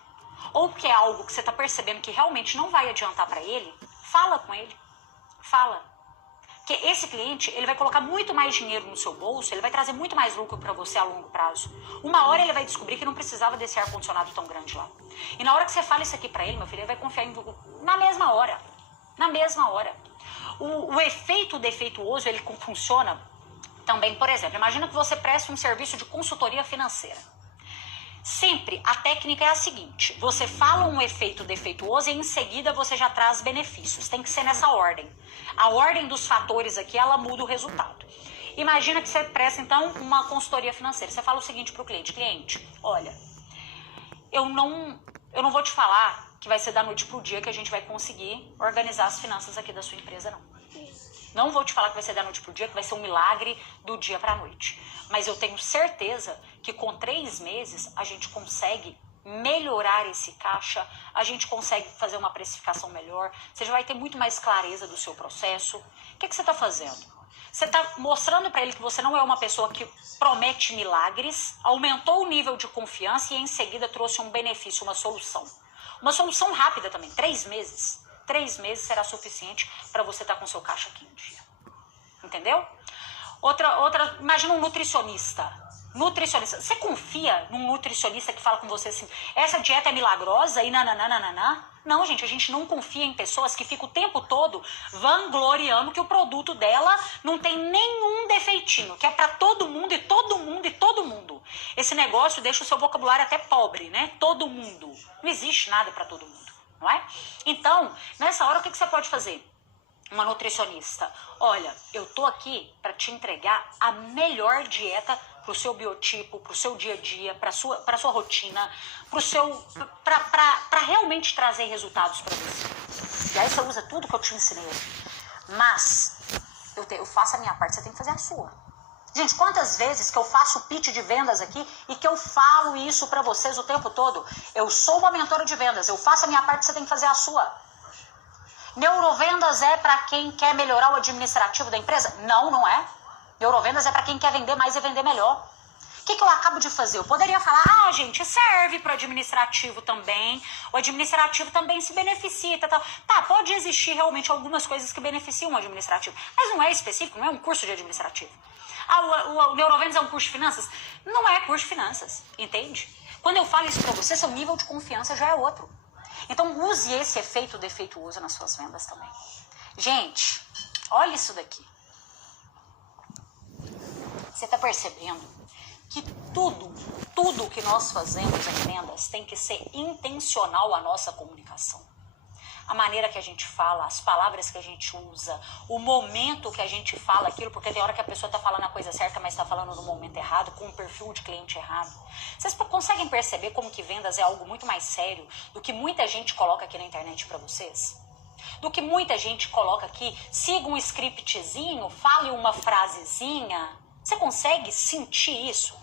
ou porque é algo que você está percebendo que realmente não vai adiantar para ele, fala com ele. Fala. Porque esse cliente, ele vai colocar muito mais dinheiro no seu bolso, ele vai trazer muito mais lucro para você a longo prazo. Uma hora ele vai descobrir que não precisava desse ar-condicionado tão grande lá. E na hora que você fala isso aqui para ele, meu filho, ele vai confiar em você na mesma hora. Na mesma hora. O efeito defeituoso, ele funciona também, por exemplo, imagina que você presta um serviço de consultoria financeira. Sempre a técnica é a seguinte: você fala um efeito defeituoso e em seguida você já traz benefícios. Tem que ser nessa ordem. A ordem dos fatores aqui, ela muda o resultado. Imagina que você presta então uma consultoria financeira. Você fala o seguinte para o cliente: cliente, olha, eu não vou te falar que vai ser da noite pro dia que a gente vai conseguir organizar as finanças aqui da sua empresa, não. Não vou te falar que vai ser da noite pro dia, que vai ser um milagre do dia pra noite. Mas eu tenho certeza que com 3 meses a gente consegue melhorar esse caixa, a gente consegue fazer uma precificação melhor, você já vai ter muito mais clareza do seu processo. O que você está fazendo? Você está mostrando para ele que você não é uma pessoa que promete milagres, aumentou o nível de confiança e em seguida trouxe um benefício, uma solução. Uma solução rápida também, 3 meses. 3 meses será suficiente para você estar com seu caixa aqui em dia. Entendeu? Outra, imagina um nutricionista. Nutricionista. Você confia num nutricionista que fala com você assim, essa dieta é milagrosa e nananana? Não, gente, a gente não confia em pessoas que ficam o tempo todo vangloriando que o produto dela não tem nenhum defeitinho, que é para todo mundo e todo mundo e todo mundo. Esse negócio deixa o seu vocabulário até pobre, né? Todo mundo. Não existe nada para todo mundo. Não é? Então, nessa hora, o que você pode fazer? Uma nutricionista: olha, eu tô aqui para te entregar a melhor dieta pro seu biotipo, pro seu dia a dia, pra sua rotina, para realmente trazer resultados para você. E aí você usa tudo que eu te ensinei aqui. Mas eu faço a minha parte, você tem que fazer a sua. Gente, quantas vezes que eu faço pitch de vendas aqui e que eu falo isso pra vocês o tempo todo? Eu sou uma mentora de vendas, eu faço a minha parte, você tem que fazer a sua. Neurovendas é pra quem quer melhorar o administrativo da empresa? Não, não é. Neurovendas é pra quem quer vender mais e vender melhor. O que eu acabo de fazer? Eu poderia falar, gente, serve pro administrativo também. O administrativo também se beneficia, tal. Tá, pode existir realmente algumas coisas que beneficiam o administrativo, mas não é específico, não é um curso de administrativo. O Neurovendas é um curso de finanças? Não é curso de finanças, entende? Quando eu falo isso pra você, seu nível de confiança já é outro. Então use esse efeito defeituoso nas suas vendas também. Gente, olha isso daqui. Você tá percebendo que tudo que nós fazemos em vendas tem que ser intencional a nossa comunicação. A maneira que a gente fala, as palavras que a gente usa, o momento que a gente fala aquilo, porque tem hora que a pessoa está falando a coisa certa, mas está falando no momento errado, com um perfil de cliente errado. Vocês conseguem perceber como que vendas é algo muito mais sério do que muita gente coloca aqui na internet para vocês? Do que muita gente coloca aqui, siga um scriptzinho, fale uma frasezinha. Você consegue sentir isso?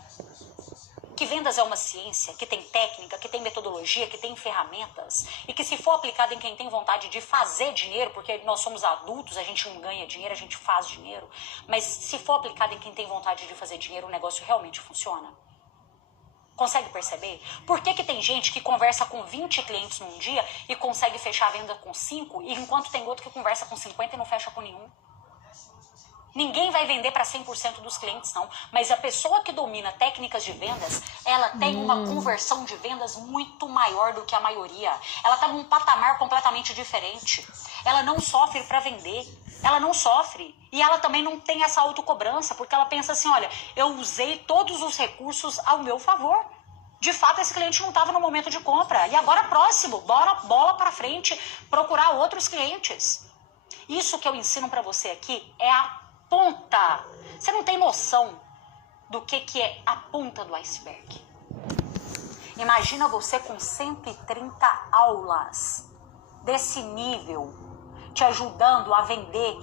Que vendas é uma ciência, que tem técnica, que tem metodologia, que tem ferramentas e que se for aplicada em quem tem vontade de fazer dinheiro, porque nós somos adultos, a gente não ganha dinheiro, a gente faz dinheiro, mas se for aplicada em quem tem vontade de fazer dinheiro, o negócio realmente funciona. Consegue perceber? Por que tem gente que conversa com 20 clientes num dia e consegue fechar a venda com 5, e enquanto tem outro que conversa com 50 e não fecha com nenhum? Ninguém vai vender para 100% dos clientes, não. Mas a pessoa que domina técnicas de vendas, ela tem uma conversão de vendas muito maior do que a maioria. Ela está num patamar completamente diferente. Ela não sofre para vender. Ela não sofre. E ela também não tem essa autocobrança, porque ela pensa assim, olha, eu usei todos os recursos ao meu favor. De fato, esse cliente não estava no momento de compra. E agora próximo, bora bola para frente, procurar outros clientes. Isso que eu ensino para você aqui é a ponta. Você não tem noção do que é a ponta do iceberg. Imagina você com 130 aulas desse nível, te ajudando a vender